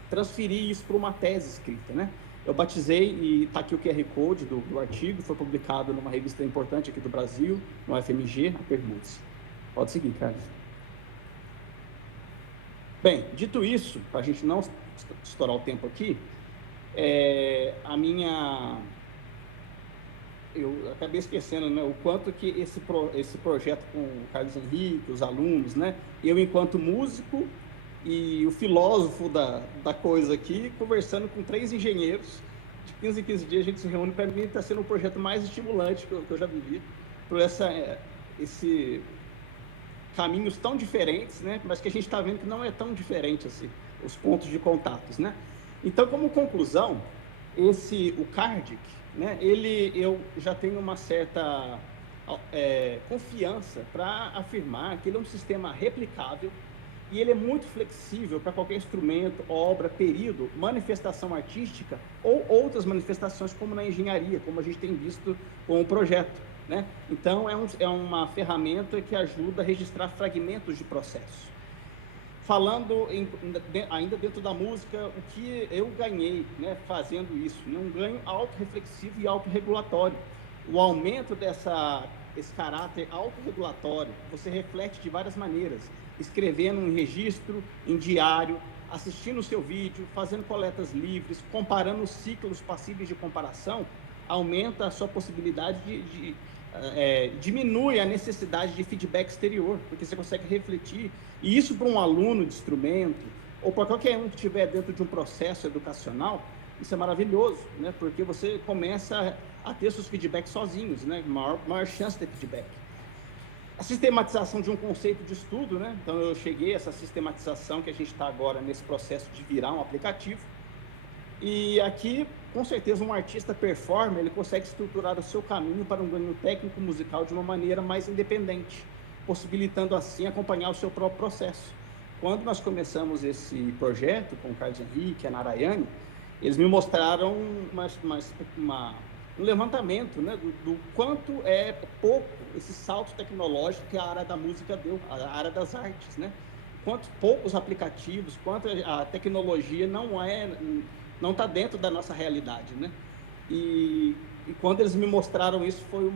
transferir isso para uma tese escrita, né? Eu batizei, e está aqui o QR Code do artigo, foi publicado numa revista importante aqui do Brasil, no FMG, a Permutes. Pode seguir, Carlos. Bem, dito isso, para a gente não estourar o tempo aqui, eu acabei esquecendo, né, o quanto que esse projeto com o Carlos Henrique, os alunos, né, eu enquanto músico e o filósofo da coisa aqui, conversando com 3 engenheiros, de 15 em 15 dias a gente se reúne. Para mim está sendo o projeto mais estimulante que eu já vivi, por esse caminhos tão diferentes, né, mas que a gente está vendo que não é tão diferente assim, os pontos de contatos, né. Então, como conclusão, o Cardic, né, eu já tenho uma certa confiança para afirmar que ele é um sistema replicável e ele é muito flexível para qualquer instrumento, obra, período, manifestação artística ou outras manifestações, como na engenharia, como a gente tem visto com o projeto, né? Então, é uma ferramenta que ajuda a registrar fragmentos de processo. Falando ainda dentro da música, o que eu ganhei, né, fazendo isso? Um ganho autorreflexivo e autorregulatório. O aumento esse caráter autorregulatório, você reflete de várias maneiras, escrevendo um registro em diário, assistindo o seu vídeo, fazendo coletas livres, comparando ciclos passíveis de comparação, aumenta a sua possibilidade diminui a necessidade de feedback exterior, porque você consegue refletir, e isso para um aluno de instrumento, ou para qualquer um que estiver dentro de um processo educacional, isso é maravilhoso, né? Porque você começa a ter seus feedbacks sozinhos, né? Maior chance de ter feedback. A sistematização de um conceito de estudo, né? Então eu cheguei a essa sistematização que a gente está agora nesse processo de virar um aplicativo. E aqui, com certeza, um artista performer, ele consegue estruturar o seu caminho para um ganho técnico musical de uma maneira mais independente. possibilitando assim acompanhar o seu próprio processo. Quando nós começamos esse projeto com o Carlos Henrique, a Narayane, eles me mostraram um levantamento, né, do quanto é pouco esse salto tecnológico que a área da música deu, a área das artes, né? Quanto poucos aplicativos, quanto a tecnologia não está dentro da nossa realidade, né? E quando eles me mostraram isso, foi um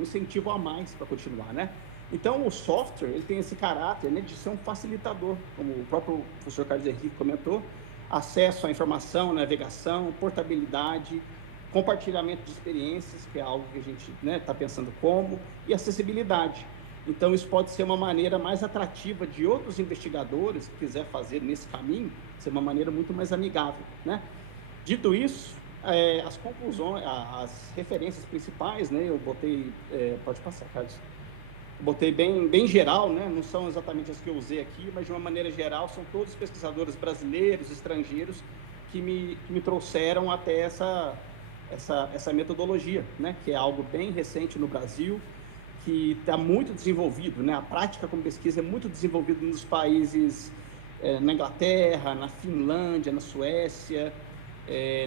incentivo a mais para continuar, né? Então, o software, ele tem esse caráter, né, de ser um facilitador, como o próprio professor Carlos Henrique comentou, acesso à informação, navegação, portabilidade, compartilhamento de experiências, que é algo que a gente está pensando como, e acessibilidade. Então, isso pode ser uma maneira mais atrativa de outros investigadores que quiser fazer nesse caminho, ser uma maneira muito mais amigável, né? Dito isso, as conclusões, as referências principais, né, eu botei, pode passar, Carlos, eu botei bem geral, né, não são exatamente as que eu usei aqui, mas de uma maneira geral são todos pesquisadores brasileiros, estrangeiros, que me trouxeram até essa metodologia, né, que é algo bem recente no Brasil, que está muito desenvolvido, né? A prática com pesquisa é muito desenvolvida nos países, na Inglaterra, na Finlândia, na Suécia,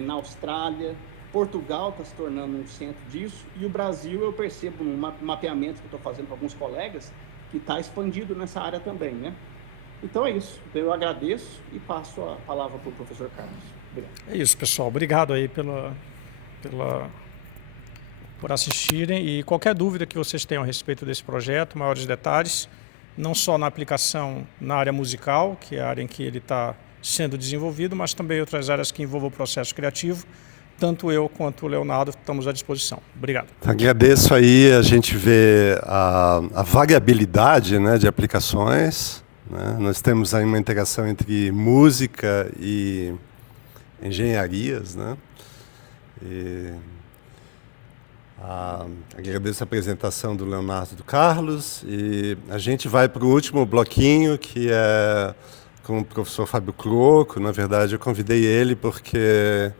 na Austrália. Portugal está se tornando um centro disso, e o Brasil, eu percebo no mapeamento que eu estou fazendo com alguns colegas, que está expandido nessa área também, né? Então é isso, eu agradeço e passo a palavra para o professor Carlos. Obrigado. É isso, pessoal, obrigado aí por assistirem, e qualquer dúvida que vocês tenham a respeito desse projeto, maiores detalhes, não só na aplicação na área musical, que é a área em que ele está sendo desenvolvido, mas também outras áreas que envolvam o processo criativo, tanto eu quanto o Leonardo estamos à disposição. Obrigado. Agradeço aí, a gente vê a variabilidade, né, de aplicações, né? Nós temos aí uma interação entre música e engenharias, né? Agradeço a apresentação do Leonardo e do Carlos, e a gente vai para o último bloquinho, que é com o professor Fábio Croco. Na verdade, eu convidei ele porque,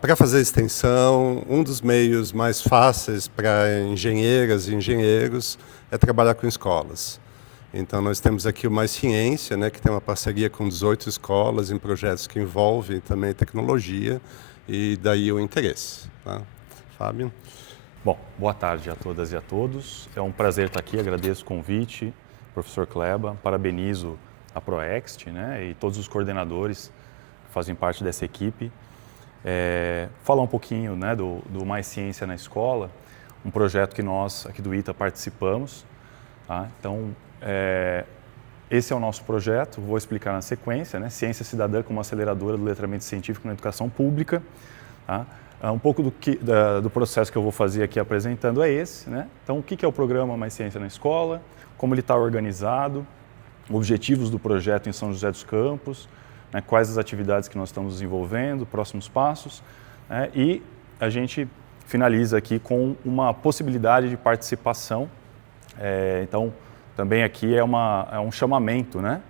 para fazer extensão, um dos meios mais fáceis para engenheiras e engenheiros é trabalhar com escolas. Então, nós temos aqui o Mais Ciência, né, que tem uma parceria com 18 escolas em projetos que envolvem também tecnologia, e daí o interesse. Tá? Fábio? Bom, boa tarde a todas e a todos. É um prazer estar aqui, agradeço o convite, professor Kleba, parabenizo a Proext, né, e todos os coordenadores que fazem parte dessa equipe. Falar um pouquinho, né, do Mais Ciência na Escola, um projeto que nós aqui do ITA participamos. Tá? Então, esse é o nosso projeto, vou explicar na sequência, né? Ciência Cidadã como aceleradora do letramento científico na educação pública. Tá? Um pouco do processo que eu vou fazer aqui apresentando é esse, né? Então, o que é o programa Mais Ciência na Escola, como ele está organizado, objetivos do projeto em São José dos Campos, né? Quais as atividades que nós estamos desenvolvendo, próximos passos, né? E a gente finaliza aqui com uma possibilidade de participação. Então, também aqui é um chamamento, né?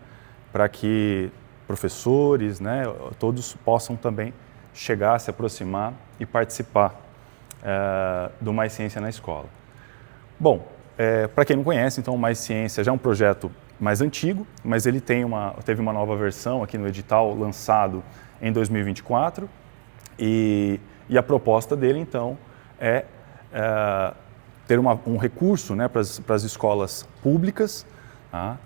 Para que professores, né? Todos possam também chegar, se aproximar e participar do Mais Ciência na Escola. Bom, para quem não conhece, então, o Mais Ciência já é um projeto mais antigo, mas ele teve uma nova versão aqui no edital, lançado em 2024, e a proposta dele, então, é ter um recurso, né, para as escolas públicas, tá?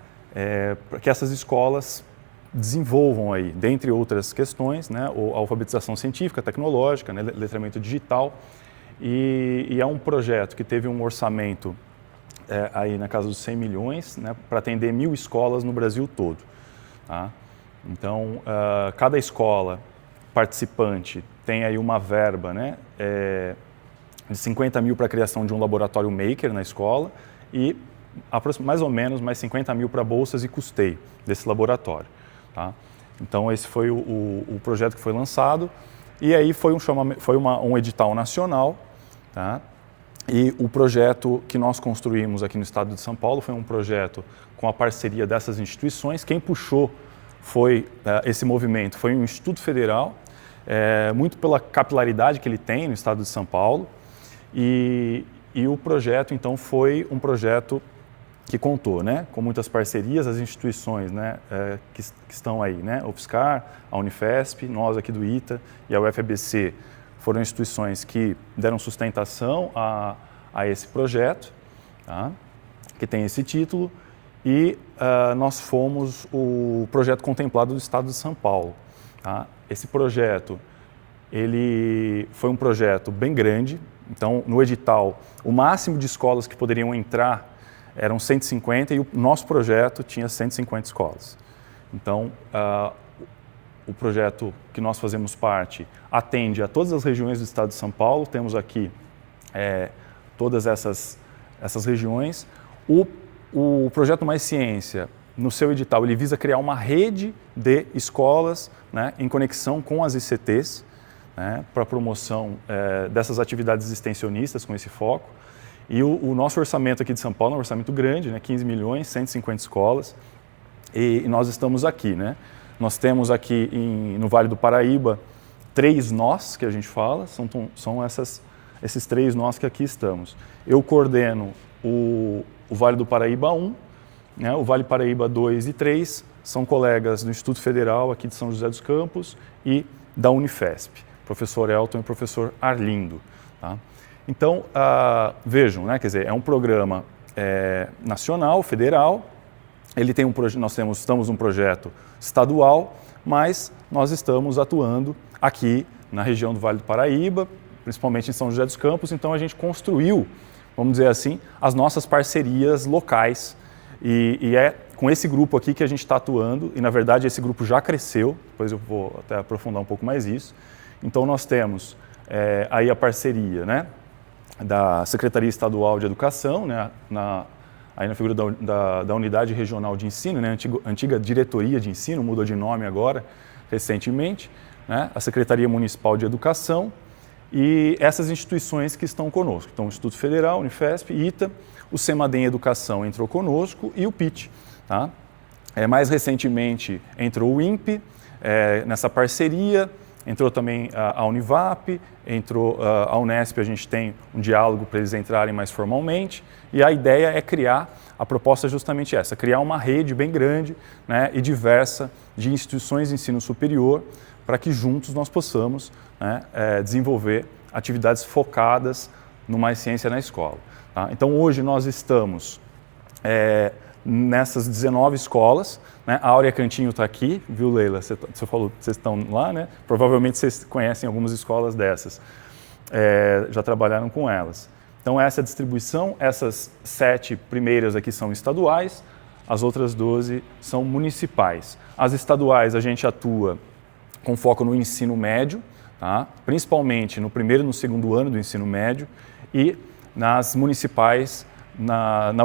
Para que essas escolas desenvolvam aí, dentre outras questões, né, a alfabetização científica, tecnológica, né, letramento digital, e é um projeto que teve um orçamento aí na casa dos 100 milhões, né, para atender 1.000 escolas no Brasil todo. Tá? Então, cada escola participante tem aí uma verba, né, de 50 mil para a criação de um laboratório maker na escola e mais ou menos mais 50 mil para bolsas e custeio desse laboratório. Tá? Então, esse foi o projeto que foi lançado, e aí foi um edital nacional, tá? E o projeto que nós construímos aqui no estado de São Paulo foi um projeto com a parceria dessas instituições. Quem puxou esse movimento foi um Instituto Federal, muito pela capilaridade que ele tem no estado de São Paulo, e E o projeto, então, foi um projeto que contou, né, com muitas parcerias, as instituições, né, que estão aí, né, a UFSCar, a Unifesp, nós aqui do ITA e a UFABC foram instituições que deram sustentação a esse projeto, tá, que tem esse título, e nós fomos o projeto contemplado do Estado de São Paulo. Tá? Esse projeto, ele foi um projeto bem grande, então no edital o máximo de escolas que poderiam entrar eram 150 e o nosso projeto tinha 150 escolas. Então, o projeto que nós fazemos parte atende a todas as regiões do estado de São Paulo, temos aqui todas essas regiões. O projeto Mais Ciência, no seu edital, ele visa criar uma rede de escolas, né, em conexão com as ICTs, né, para a promoção dessas atividades extensionistas com esse foco. E o nosso orçamento aqui de São Paulo é um orçamento grande, né, 15 milhões, 150 escolas, e nós estamos aqui, né? Nós temos aqui no Vale do Paraíba 3 nós, que a gente fala, são esses 3 nós que aqui estamos. Eu coordeno o Vale do Paraíba 1, né, o Vale Paraíba 2 e 3 são colegas do Instituto Federal aqui de São José dos Campos e da Unifesp, professor Elton e professor Arlindo. Tá? Então, vejam, né, quer dizer, é um programa nacional, federal, ele tem nós estamos num projeto estadual, mas nós estamos atuando aqui na região do Vale do Paraíba, principalmente em São José dos Campos, então a gente construiu, vamos dizer assim, as nossas parcerias locais e é com esse grupo aqui que a gente está atuando e, na verdade, esse grupo já cresceu, depois eu vou até aprofundar um pouco mais isso. Então, nós temos aí a parceria, né, da Secretaria Estadual de Educação, né, aí na figura da Unidade Regional de Ensino, né, antiga Diretoria de Ensino, mudou de nome agora, recentemente, né, a Secretaria Municipal de Educação e essas instituições que estão conosco. Então, o Instituto Federal, Unifesp, ITA, o Semadem Educação entrou conosco e o PIT. Tá? Mais recentemente entrou o INPE nessa parceria, entrou também a Univap, entrou a Unesp, a gente tem um diálogo para eles entrarem mais formalmente e a ideia é criar, a proposta é justamente essa, criar uma rede bem grande, né, e diversa de instituições de ensino superior para que juntos nós possamos, né, desenvolver atividades focadas no Mais Ciência na escola. Tá? Então hoje nós estamos nessas 19 escolas, né? A Áurea Cantinho está aqui, viu, Leila? Você falou que vocês estão lá, né? Provavelmente vocês conhecem algumas escolas dessas, já trabalharam com elas. Então essa é a distribuição, essas 7 primeiras aqui são estaduais, as outras 12 são municipais. As estaduais a gente atua com foco no ensino médio, tá? Principalmente no primeiro e no segundo ano do ensino médio e nas municipais no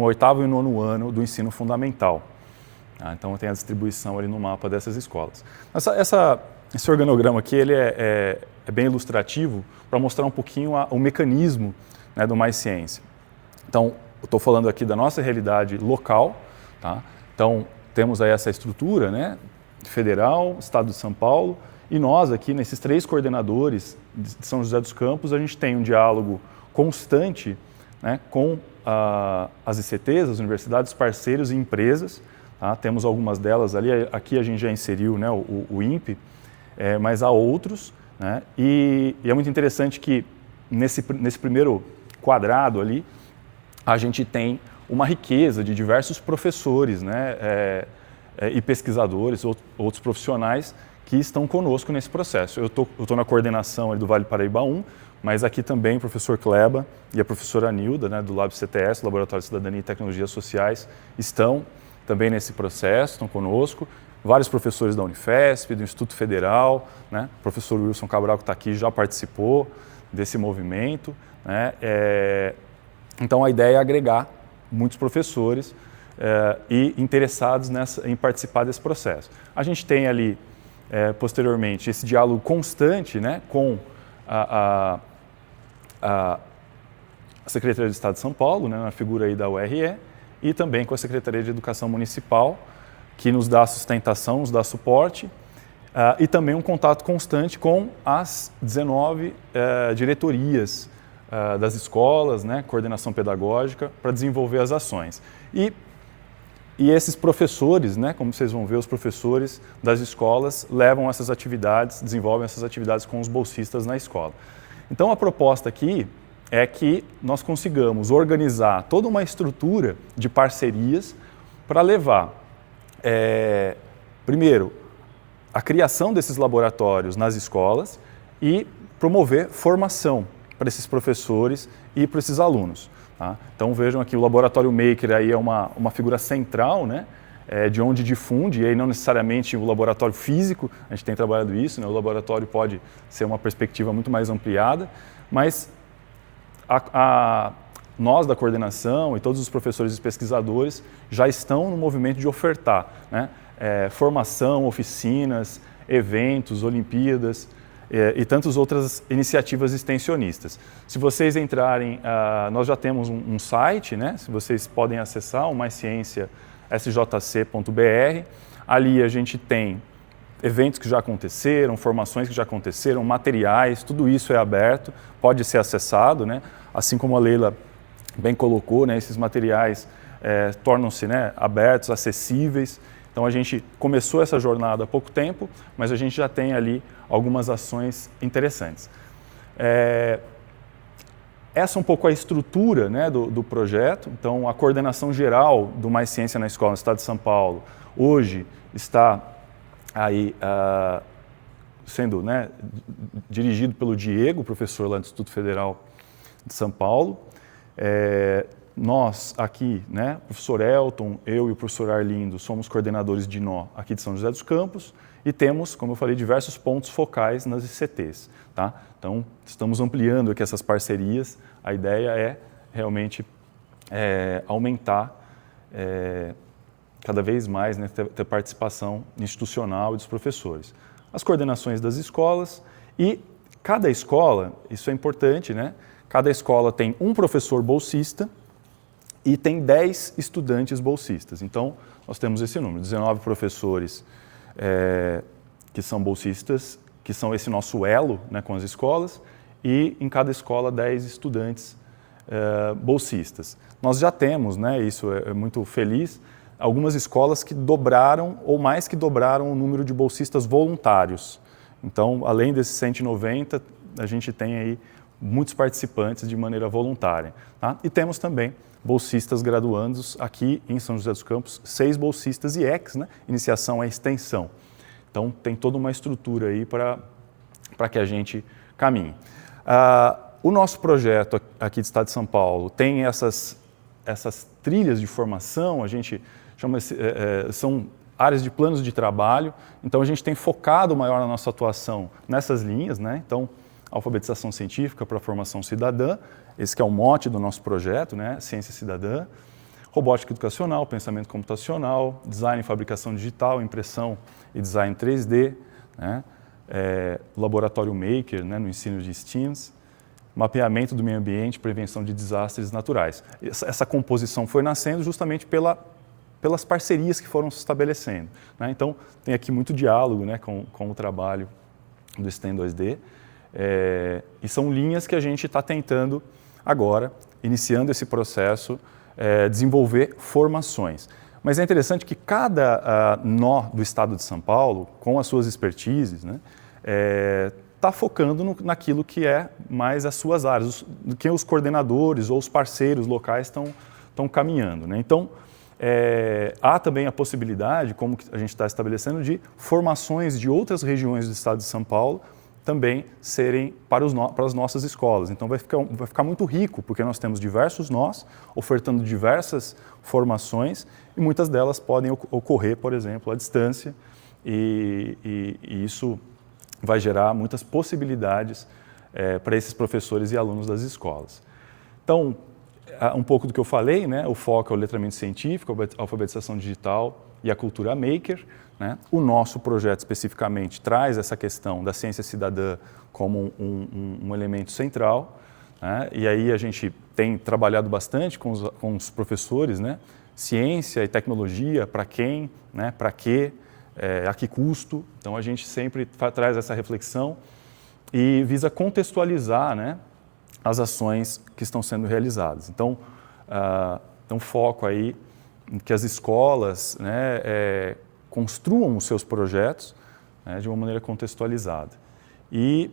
oitavo e nono ano do ensino fundamental. Então tem a distribuição ali no mapa dessas escolas. Esse organograma aqui ele é bem ilustrativo para mostrar um pouquinho o mecanismo, né, do Mais Ciência. Então, eu estou falando aqui da nossa realidade local. Tá? Então, temos aí essa estrutura, né, federal, Estado de São Paulo, e nós aqui, nesses 3 coordenadores de São José dos Campos, a gente tem um diálogo constante, né, com as ICTs, as universidades, parceiros e empresas. Tá? Temos algumas delas ali, aqui a gente já inseriu, né, o INPE, mas há outros. Né? E é muito interessante que nesse primeiro quadrado ali, a gente tem uma riqueza de diversos professores, né, e pesquisadores, outros profissionais que estão conosco nesse processo. Eu estou na coordenação ali do Vale Paraíba 1, mas aqui também o professor Kleba e a professora Nilda, né, do Lab CTS, Laboratório de Cidadania e Tecnologias Sociais, estão também nesse processo, estão conosco. Vários professores da Unifesp, do Instituto Federal, né, o professor Wilson Cabral, que está aqui, já participou desse movimento. Né, então, a ideia é agregar muitos professores e interessados em participar desse processo. A gente tem ali, posteriormente, esse diálogo constante, né, com a Secretaria de Estado de São Paulo, né, na figura aí da URE, e também com a Secretaria de Educação Municipal, que nos dá sustentação, nos dá suporte, e também um contato constante com as 19 diretorias das escolas, né, coordenação pedagógica, para desenvolver as ações. E esses professores, né, como vocês vão ver, os professores das escolas levam essas atividades, desenvolvem essas atividades com os bolsistas na escola. Então, a proposta aqui é que nós consigamos organizar toda uma estrutura de parcerias para levar, primeiro, a criação desses laboratórios nas escolas e promover formação para esses professores e para esses alunos. Tá? Então vejam aqui, o Laboratório Maker aí é uma figura central, né? De onde difunde, e aí não necessariamente o laboratório físico, a gente tem trabalhado isso, né? O laboratório pode ser uma perspectiva muito mais ampliada, mas nós da coordenação e todos os professores e pesquisadores já estão no movimento de ofertar, né? Formação, oficinas, eventos, Olimpíadas, e tantas outras iniciativas extensionistas. Se vocês entrarem, nós já temos um site, né? Se vocês podem acessar, o maisciência.sjc.br. Ali a gente tem eventos que já aconteceram, formações que já aconteceram, materiais, tudo isso é aberto, pode ser acessado, né? Assim como a Leila bem colocou, né? Esses materiais tornam-se, né, abertos, acessíveis. Então a gente começou essa jornada há pouco tempo, mas a gente já tem ali algumas ações interessantes. Essa é um pouco a estrutura, né, do projeto. Então a coordenação geral do Mais Ciência na Escola no Estado de São Paulo hoje está aí sendo, né, dirigido pelo Diego, professor lá do Instituto Federal de São Paulo. Nós aqui, né, o professor Elton, eu e o professor Arlindo, somos coordenadores de nó aqui de São José dos Campos e temos, como eu falei, diversos pontos focais nas ICTs. Tá? Então, estamos ampliando aqui essas parcerias. A ideia é realmente aumentar cada vez mais, né, ter participação institucional dos professores. As coordenações das escolas e cada escola, isso é importante, né? Cada escola tem um professor bolsista e tem 10 estudantes bolsistas. Então, nós temos esse número, 19 professores que são bolsistas, que são esse nosso elo, né, com as escolas, e em cada escola 10 estudantes bolsistas. Nós já temos, né, isso é muito feliz, algumas escolas que dobraram ou mais que dobraram o número de bolsistas voluntários. Então, além desses 190, a gente tem aí muitos participantes de maneira voluntária. Tá? E temos também bolsistas graduandos aqui em São José dos Campos, 6 bolsistas IEX, né? Iniciação à extensão. Então, tem toda uma estrutura aí para que a gente caminhe. O nosso projeto aqui do Estado de São Paulo tem essas trilhas de formação, a gente chama, são áreas de planos de trabalho, então a gente tem focado maior na nossa atuação nessas linhas, né? Então, alfabetização científica para a formação cidadã, esse que é o mote do nosso projeto, né? Ciência cidadã, robótica educacional, pensamento computacional, design e fabricação digital, impressão e design 3D, né? Laboratório Maker, né? No ensino de STEAMs, mapeamento do meio ambiente, prevenção de desastres naturais. Essa composição foi nascendo justamente pelas parcerias que foram se estabelecendo, né? Então, tem aqui muito diálogo, né, com o trabalho do STEM 2D, e são linhas que a gente está tentando agora, iniciando esse processo, desenvolver formações. Mas é interessante que cada nó do Estado de São Paulo, com as suas expertises, né, está focando naquilo que é mais as suas áreas, do que os coordenadores ou os parceiros locais estão caminhando, né? Então, há também a possibilidade, como a gente está estabelecendo, de formações de outras regiões do Estado de São Paulo também serem para as nossas escolas. Então, vai ficar muito rico, porque nós temos diversos nós, ofertando diversas formações, e muitas delas podem ocorrer, por exemplo, à distância, e isso vai gerar muitas possibilidades para esses professores e alunos das escolas. Então, um pouco do que eu falei, né? O foco é o letramento científico, a alfabetização digital e a cultura maker, né? O nosso projeto especificamente traz essa questão da ciência cidadã como um elemento central, né? E aí a gente tem trabalhado bastante com os professores, né? Ciência e tecnologia, para quem, né? Para quê, a que custo. Então a gente sempre traz essa reflexão e visa contextualizar, né? as ações que estão sendo realizadas. Então, tem um foco aí em que as escolas, né, construam os seus projetos, né, de uma maneira contextualizada. E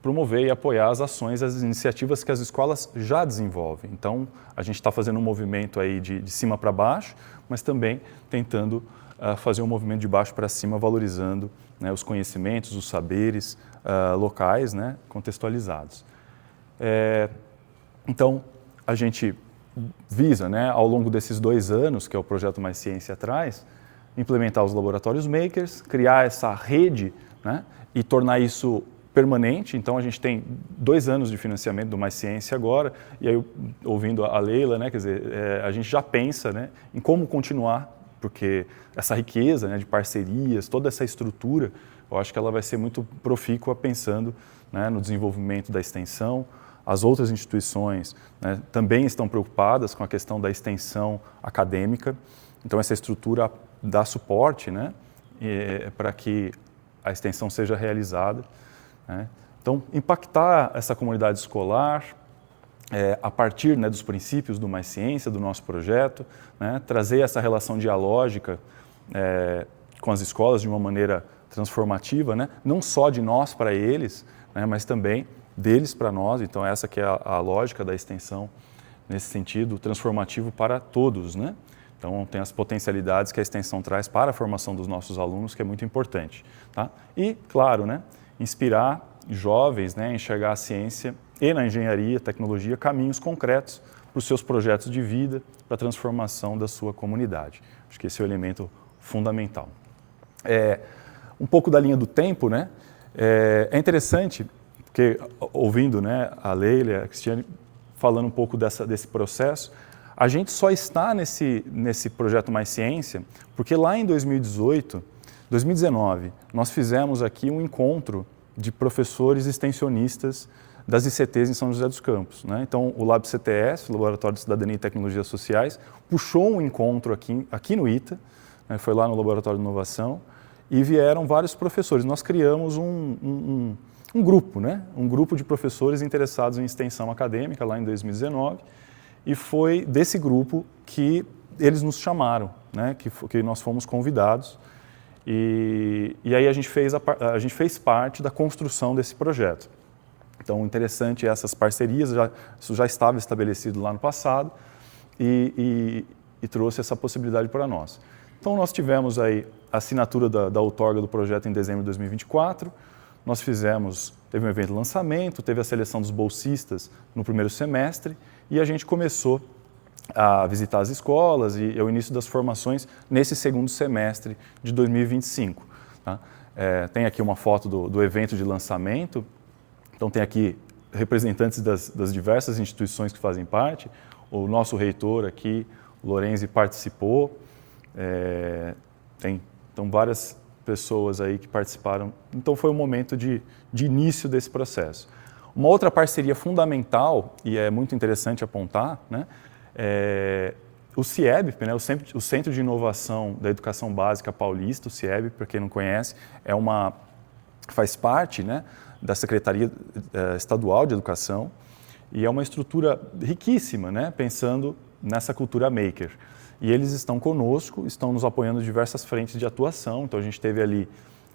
promover e apoiar as ações, as iniciativas que as escolas já desenvolvem. Então, a gente está fazendo um movimento aí de cima para baixo, mas também tentando fazer um movimento de baixo para cima, valorizando, né, os conhecimentos, os saberes locais, né, contextualizados. Então, a gente visa, né, ao longo desses 2 anos, que é o projeto Mais Ciência traz, implementar os laboratórios makers, criar essa rede, né, e tornar isso permanente. Então, a gente tem 2 anos de financiamento do Mais Ciência agora, e aí, ouvindo a Leila, né, quer dizer, a gente já pensa, né, em como continuar, porque essa riqueza, né, de parcerias, toda essa estrutura, eu acho que ela vai ser muito profícua pensando, né, no desenvolvimento da extensão. As outras instituições, né, também estão preocupadas com a questão da extensão acadêmica, então essa estrutura dá suporte, né, para que a extensão seja realizada, né. Então, impactar essa comunidade escolar a partir, né, dos princípios do Mais Ciência, do nosso projeto, né, trazer essa relação dialógica com as escolas de uma maneira transformativa, né, não só de nós para eles, né, mas também deles para nós. Então, essa que é a lógica da extensão, nesse sentido, transformativo para todos, né? Então, tem as potencialidades que a extensão traz para a formação dos nossos alunos, que é muito importante, tá? E, claro, né, inspirar jovens, né, a enxergar a ciência e na engenharia, tecnologia, caminhos concretos para os seus projetos de vida, para a transformação da sua comunidade. Acho que esse é o elemento fundamental. Um pouco da linha do tempo, né? É interessante, porque ouvindo, né, a Leila e a Cristiane falando um pouco desse processo, a gente só está nesse projeto Mais Ciência porque lá em 2019, nós fizemos aqui um encontro de professores extensionistas das ICTs em São José dos Campos, né? Então, o Lab CTS, o Laboratório de Cidadania e Tecnologias Sociais, puxou um encontro aqui no ITA, né? Foi lá no Laboratório de Inovação, e vieram vários professores. Nós criamos um grupo, né? Um grupo de professores interessados em extensão acadêmica lá em 2019, e foi desse grupo que eles nos chamaram, né? Que nós fomos convidados, e aí a gente fez parte da construção desse projeto. Então, interessante essas parcerias, isso já estava estabelecido lá no passado e trouxe essa possibilidade para nós. Então, nós tivemos aí a assinatura da outorga do projeto em dezembro de 2024, teve um evento de lançamento, teve a seleção dos bolsistas no primeiro semestre e a gente começou a visitar as escolas e o início das formações nesse segundo semestre de 2025. Tá? Tem aqui uma foto do evento de lançamento. Então, tem aqui representantes das diversas instituições que fazem parte. O nosso reitor aqui, o Lorenzi, participou. Então, várias pessoas aí que participaram. Então, foi um momento de início desse processo. Uma outra parceria fundamental, e é muito interessante apontar, né, o CIEB, né, o Centro de Inovação da Educação Básica Paulista, o CIEB, para quem não conhece, faz parte, né, da Secretaria Estadual de Educação, e é uma estrutura riquíssima, né, pensando nessa cultura maker. E eles estão conosco, estão nos apoiando em diversas frentes de atuação. Então, a gente teve ali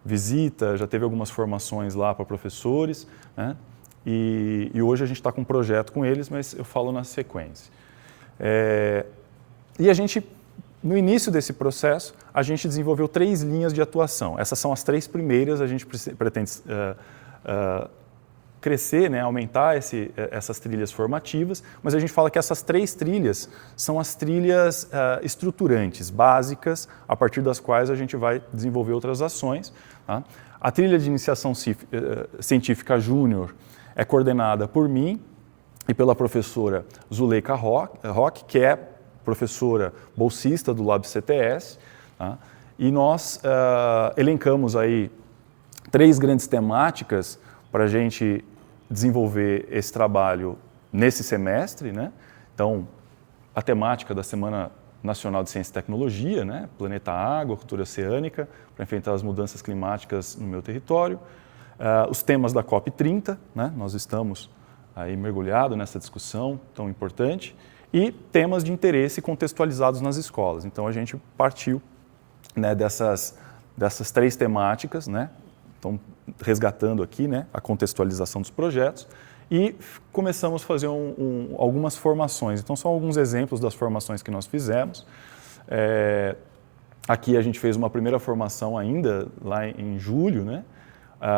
visita, já teve algumas formações lá para professores, né, e hoje a gente está com um projeto com eles, mas eu falo na sequência. E a gente, no início desse processo, a gente desenvolveu 3 linhas de atuação. Essas são as 3 primeiras, a gente pretende crescer, né, aumentar essas trilhas formativas, mas a gente fala que essas 3 trilhas são as trilhas estruturantes, básicas, a partir das quais a gente vai desenvolver outras ações. Tá? A trilha de iniciação científica júnior é coordenada por mim e pela professora Zuleika Roque, que é professora bolsista do Lab CTS. Tá? E nós elencamos aí 3 grandes temáticas para a gente desenvolver esse trabalho nesse semestre, né? Então, a temática da Semana Nacional de Ciência e Tecnologia, né? Planeta Água, Cultura Oceânica, para enfrentar as mudanças climáticas no meu território. Os temas da COP30, né? Nós estamos aí mergulhados nessa discussão tão importante, e temas de interesse contextualizados nas escolas. Então, a gente partiu, né, dessas 3 temáticas, né? Então, resgatando aqui, né, a contextualização dos projetos, e começamos a fazer algumas formações. Então, são alguns exemplos das formações que nós fizemos. Aqui a gente fez uma primeira formação ainda, lá em julho, né?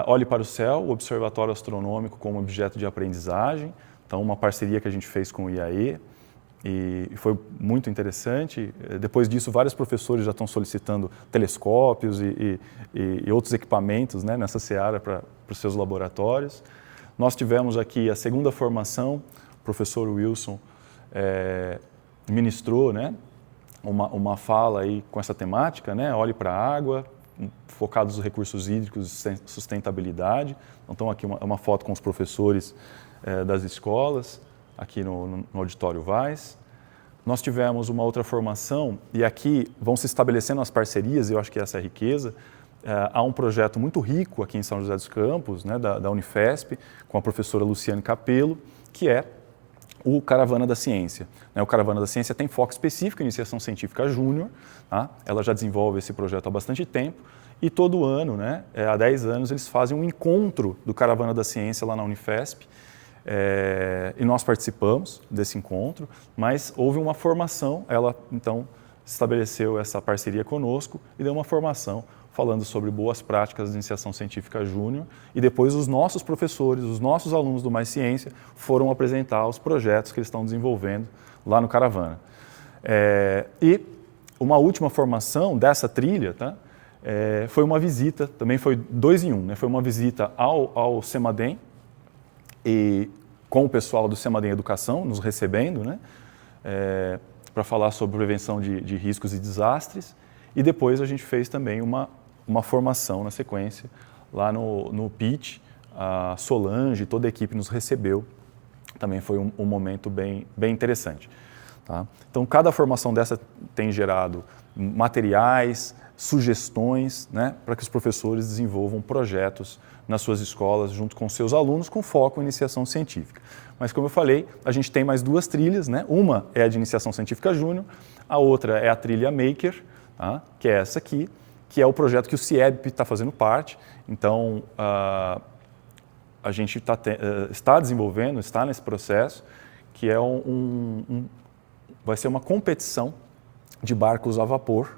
Olhe para o Céu, o Observatório Astronômico como objeto de aprendizagem. Então, uma parceria que a gente fez com o IAE, e foi muito interessante. Depois disso, vários professores já estão solicitando telescópios e outros equipamentos, né, nessa seara para os seus laboratórios. Nós tivemos aqui a segunda formação, o professor Wilson ministrou, né, uma fala aí com essa temática, né, olhe para a água, focados nos recursos hídricos e sustentabilidade. Então, aqui uma foto com os professores das escolas, aqui no Auditório Vaz. Nós tivemos uma outra formação, e aqui vão se estabelecendo as parcerias, e eu acho que essa é a riqueza. Há um projeto muito rico aqui em São José dos Campos, né, da Unifesp, com a professora Luciane Capello, que é o Caravana da Ciência. O Caravana da Ciência tem foco específico em iniciação científica júnior, tá? Ela já desenvolve esse projeto há bastante tempo, e todo ano, né, há 10 anos, eles fazem um encontro do Caravana da Ciência lá na Unifesp, e nós participamos desse encontro, mas houve uma formação. Ela, então, estabeleceu essa parceria conosco e deu uma formação falando sobre boas práticas de iniciação científica júnior, e depois os nossos professores, os nossos alunos do Mais Ciência foram apresentar os projetos que eles estão desenvolvendo lá no Caravana. E uma última formação dessa trilha, tá? Foi uma visita, também foi 2 em 1, né? Foi uma visita ao CEMADEM, e com o pessoal do CEMADEM Educação nos recebendo, né, para falar sobre prevenção de riscos e desastres, e depois a gente fez também uma formação na sequência, lá no PIT, a Solange, toda a equipe nos recebeu, também foi um momento bem interessante. Tá? Então, cada formação dessa tem gerado materiais, sugestões, né, para que os professores desenvolvam projetos nas suas escolas junto com seus alunos, com foco em iniciação científica. Mas, como eu falei, a gente tem mais 2 trilhas, né? Uma é a de iniciação científica júnior, a outra é a trilha Maker, tá? Que é essa aqui, que é o projeto que o CIEB está fazendo parte. Então, a gente está desenvolvendo, está nesse processo, que é vai ser uma competição de barcos a vapor.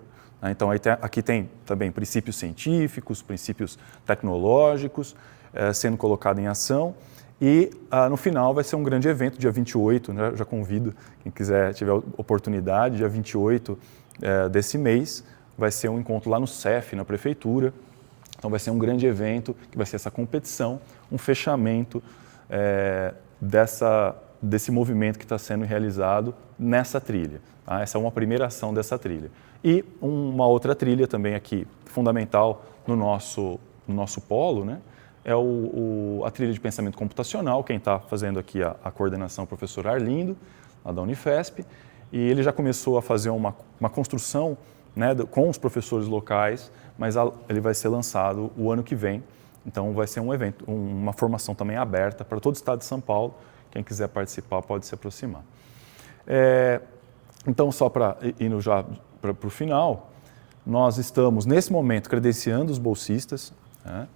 Então, aqui tem também princípios científicos, princípios tecnológicos sendo colocado em ação, e no final vai ser um grande evento, dia 28, né? Já convido quem quiser, tiver oportunidade, dia 28 desse mês, vai ser um encontro lá no CEF, na prefeitura. Então, vai ser um grande evento, que vai ser essa competição, um fechamento desse movimento que está sendo realizado nessa trilha. Tá? Essa é uma primeira ação dessa trilha. E uma outra trilha também aqui, fundamental no nosso polo, né, é a trilha de pensamento computacional. Quem está fazendo aqui a coordenação é o professor Arlindo, lá da Unifesp, e ele já começou a fazer uma construção, né, com os professores locais, mas ele vai ser lançado o ano que vem. Então, vai ser um evento, uma formação também aberta para todo o estado de São Paulo. Quem quiser participar pode se aproximar. Então, só para ir já para o final, nós estamos, nesse momento, credenciando os bolsistas, né,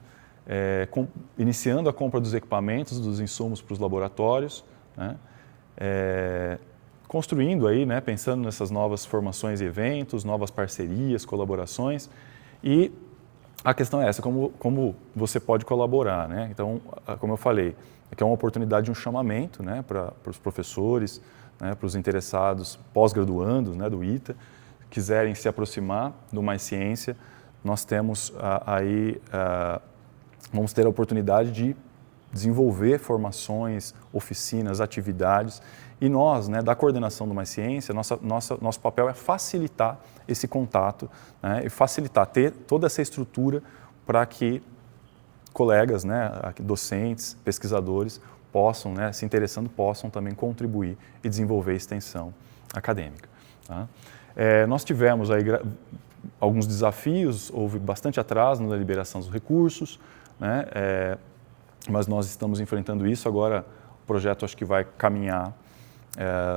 iniciando a compra dos equipamentos, dos insumos para os laboratórios, né, construindo aí, né, pensando nessas novas formações e eventos, novas parcerias, colaborações. E a questão é essa, como você pode colaborar, né? Então, como eu falei, aqui é uma oportunidade de um chamamento, né, para os professores, né, para os interessados pós-graduandos, né, do ITA, quiserem se aproximar do Mais Ciência. Nós temos vamos ter a oportunidade de desenvolver formações, oficinas, atividades, e nós, né, da coordenação do Mais Ciência, nosso papel é facilitar esse contato, né, e facilitar, ter toda essa estrutura para que colegas, né, docentes, pesquisadores possam, né, se interessando, possam também contribuir e desenvolver extensão acadêmica. Tá? Nós tivemos aí alguns desafios, houve bastante atraso na liberação dos recursos, né? Mas nós estamos enfrentando isso. Agora o projeto acho que vai caminhar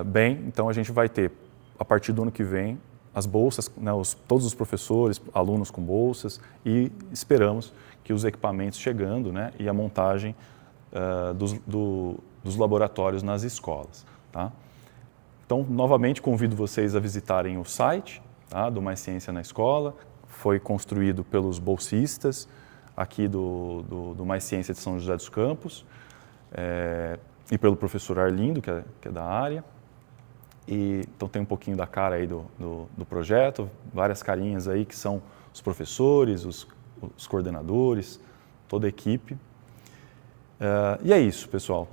bem, então a gente vai ter, a partir do ano que vem, as bolsas, né, todos os professores, alunos com bolsas, e esperamos que os equipamentos chegando, né, e a montagem dos laboratórios nas escolas. Tá? Então, novamente, convido vocês a visitarem o site, tá, do Mais Ciência na Escola. Foi construído pelos bolsistas aqui do Mais Ciência de São José dos Campos, e pelo professor Arlindo, que é da área. Então tem um pouquinho da cara aí do projeto, várias carinhas aí que são os professores, os coordenadores, toda a equipe. E é isso, pessoal.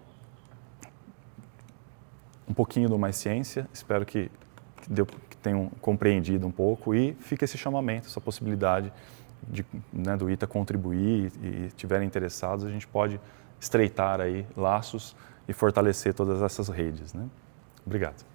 Um pouquinho do Mais Ciência, espero que tenham compreendido um pouco, e fica esse chamamento, essa possibilidade né, do ITA contribuir, e estiverem interessados, a gente pode estreitar aí laços e fortalecer todas essas redes, né? Obrigado.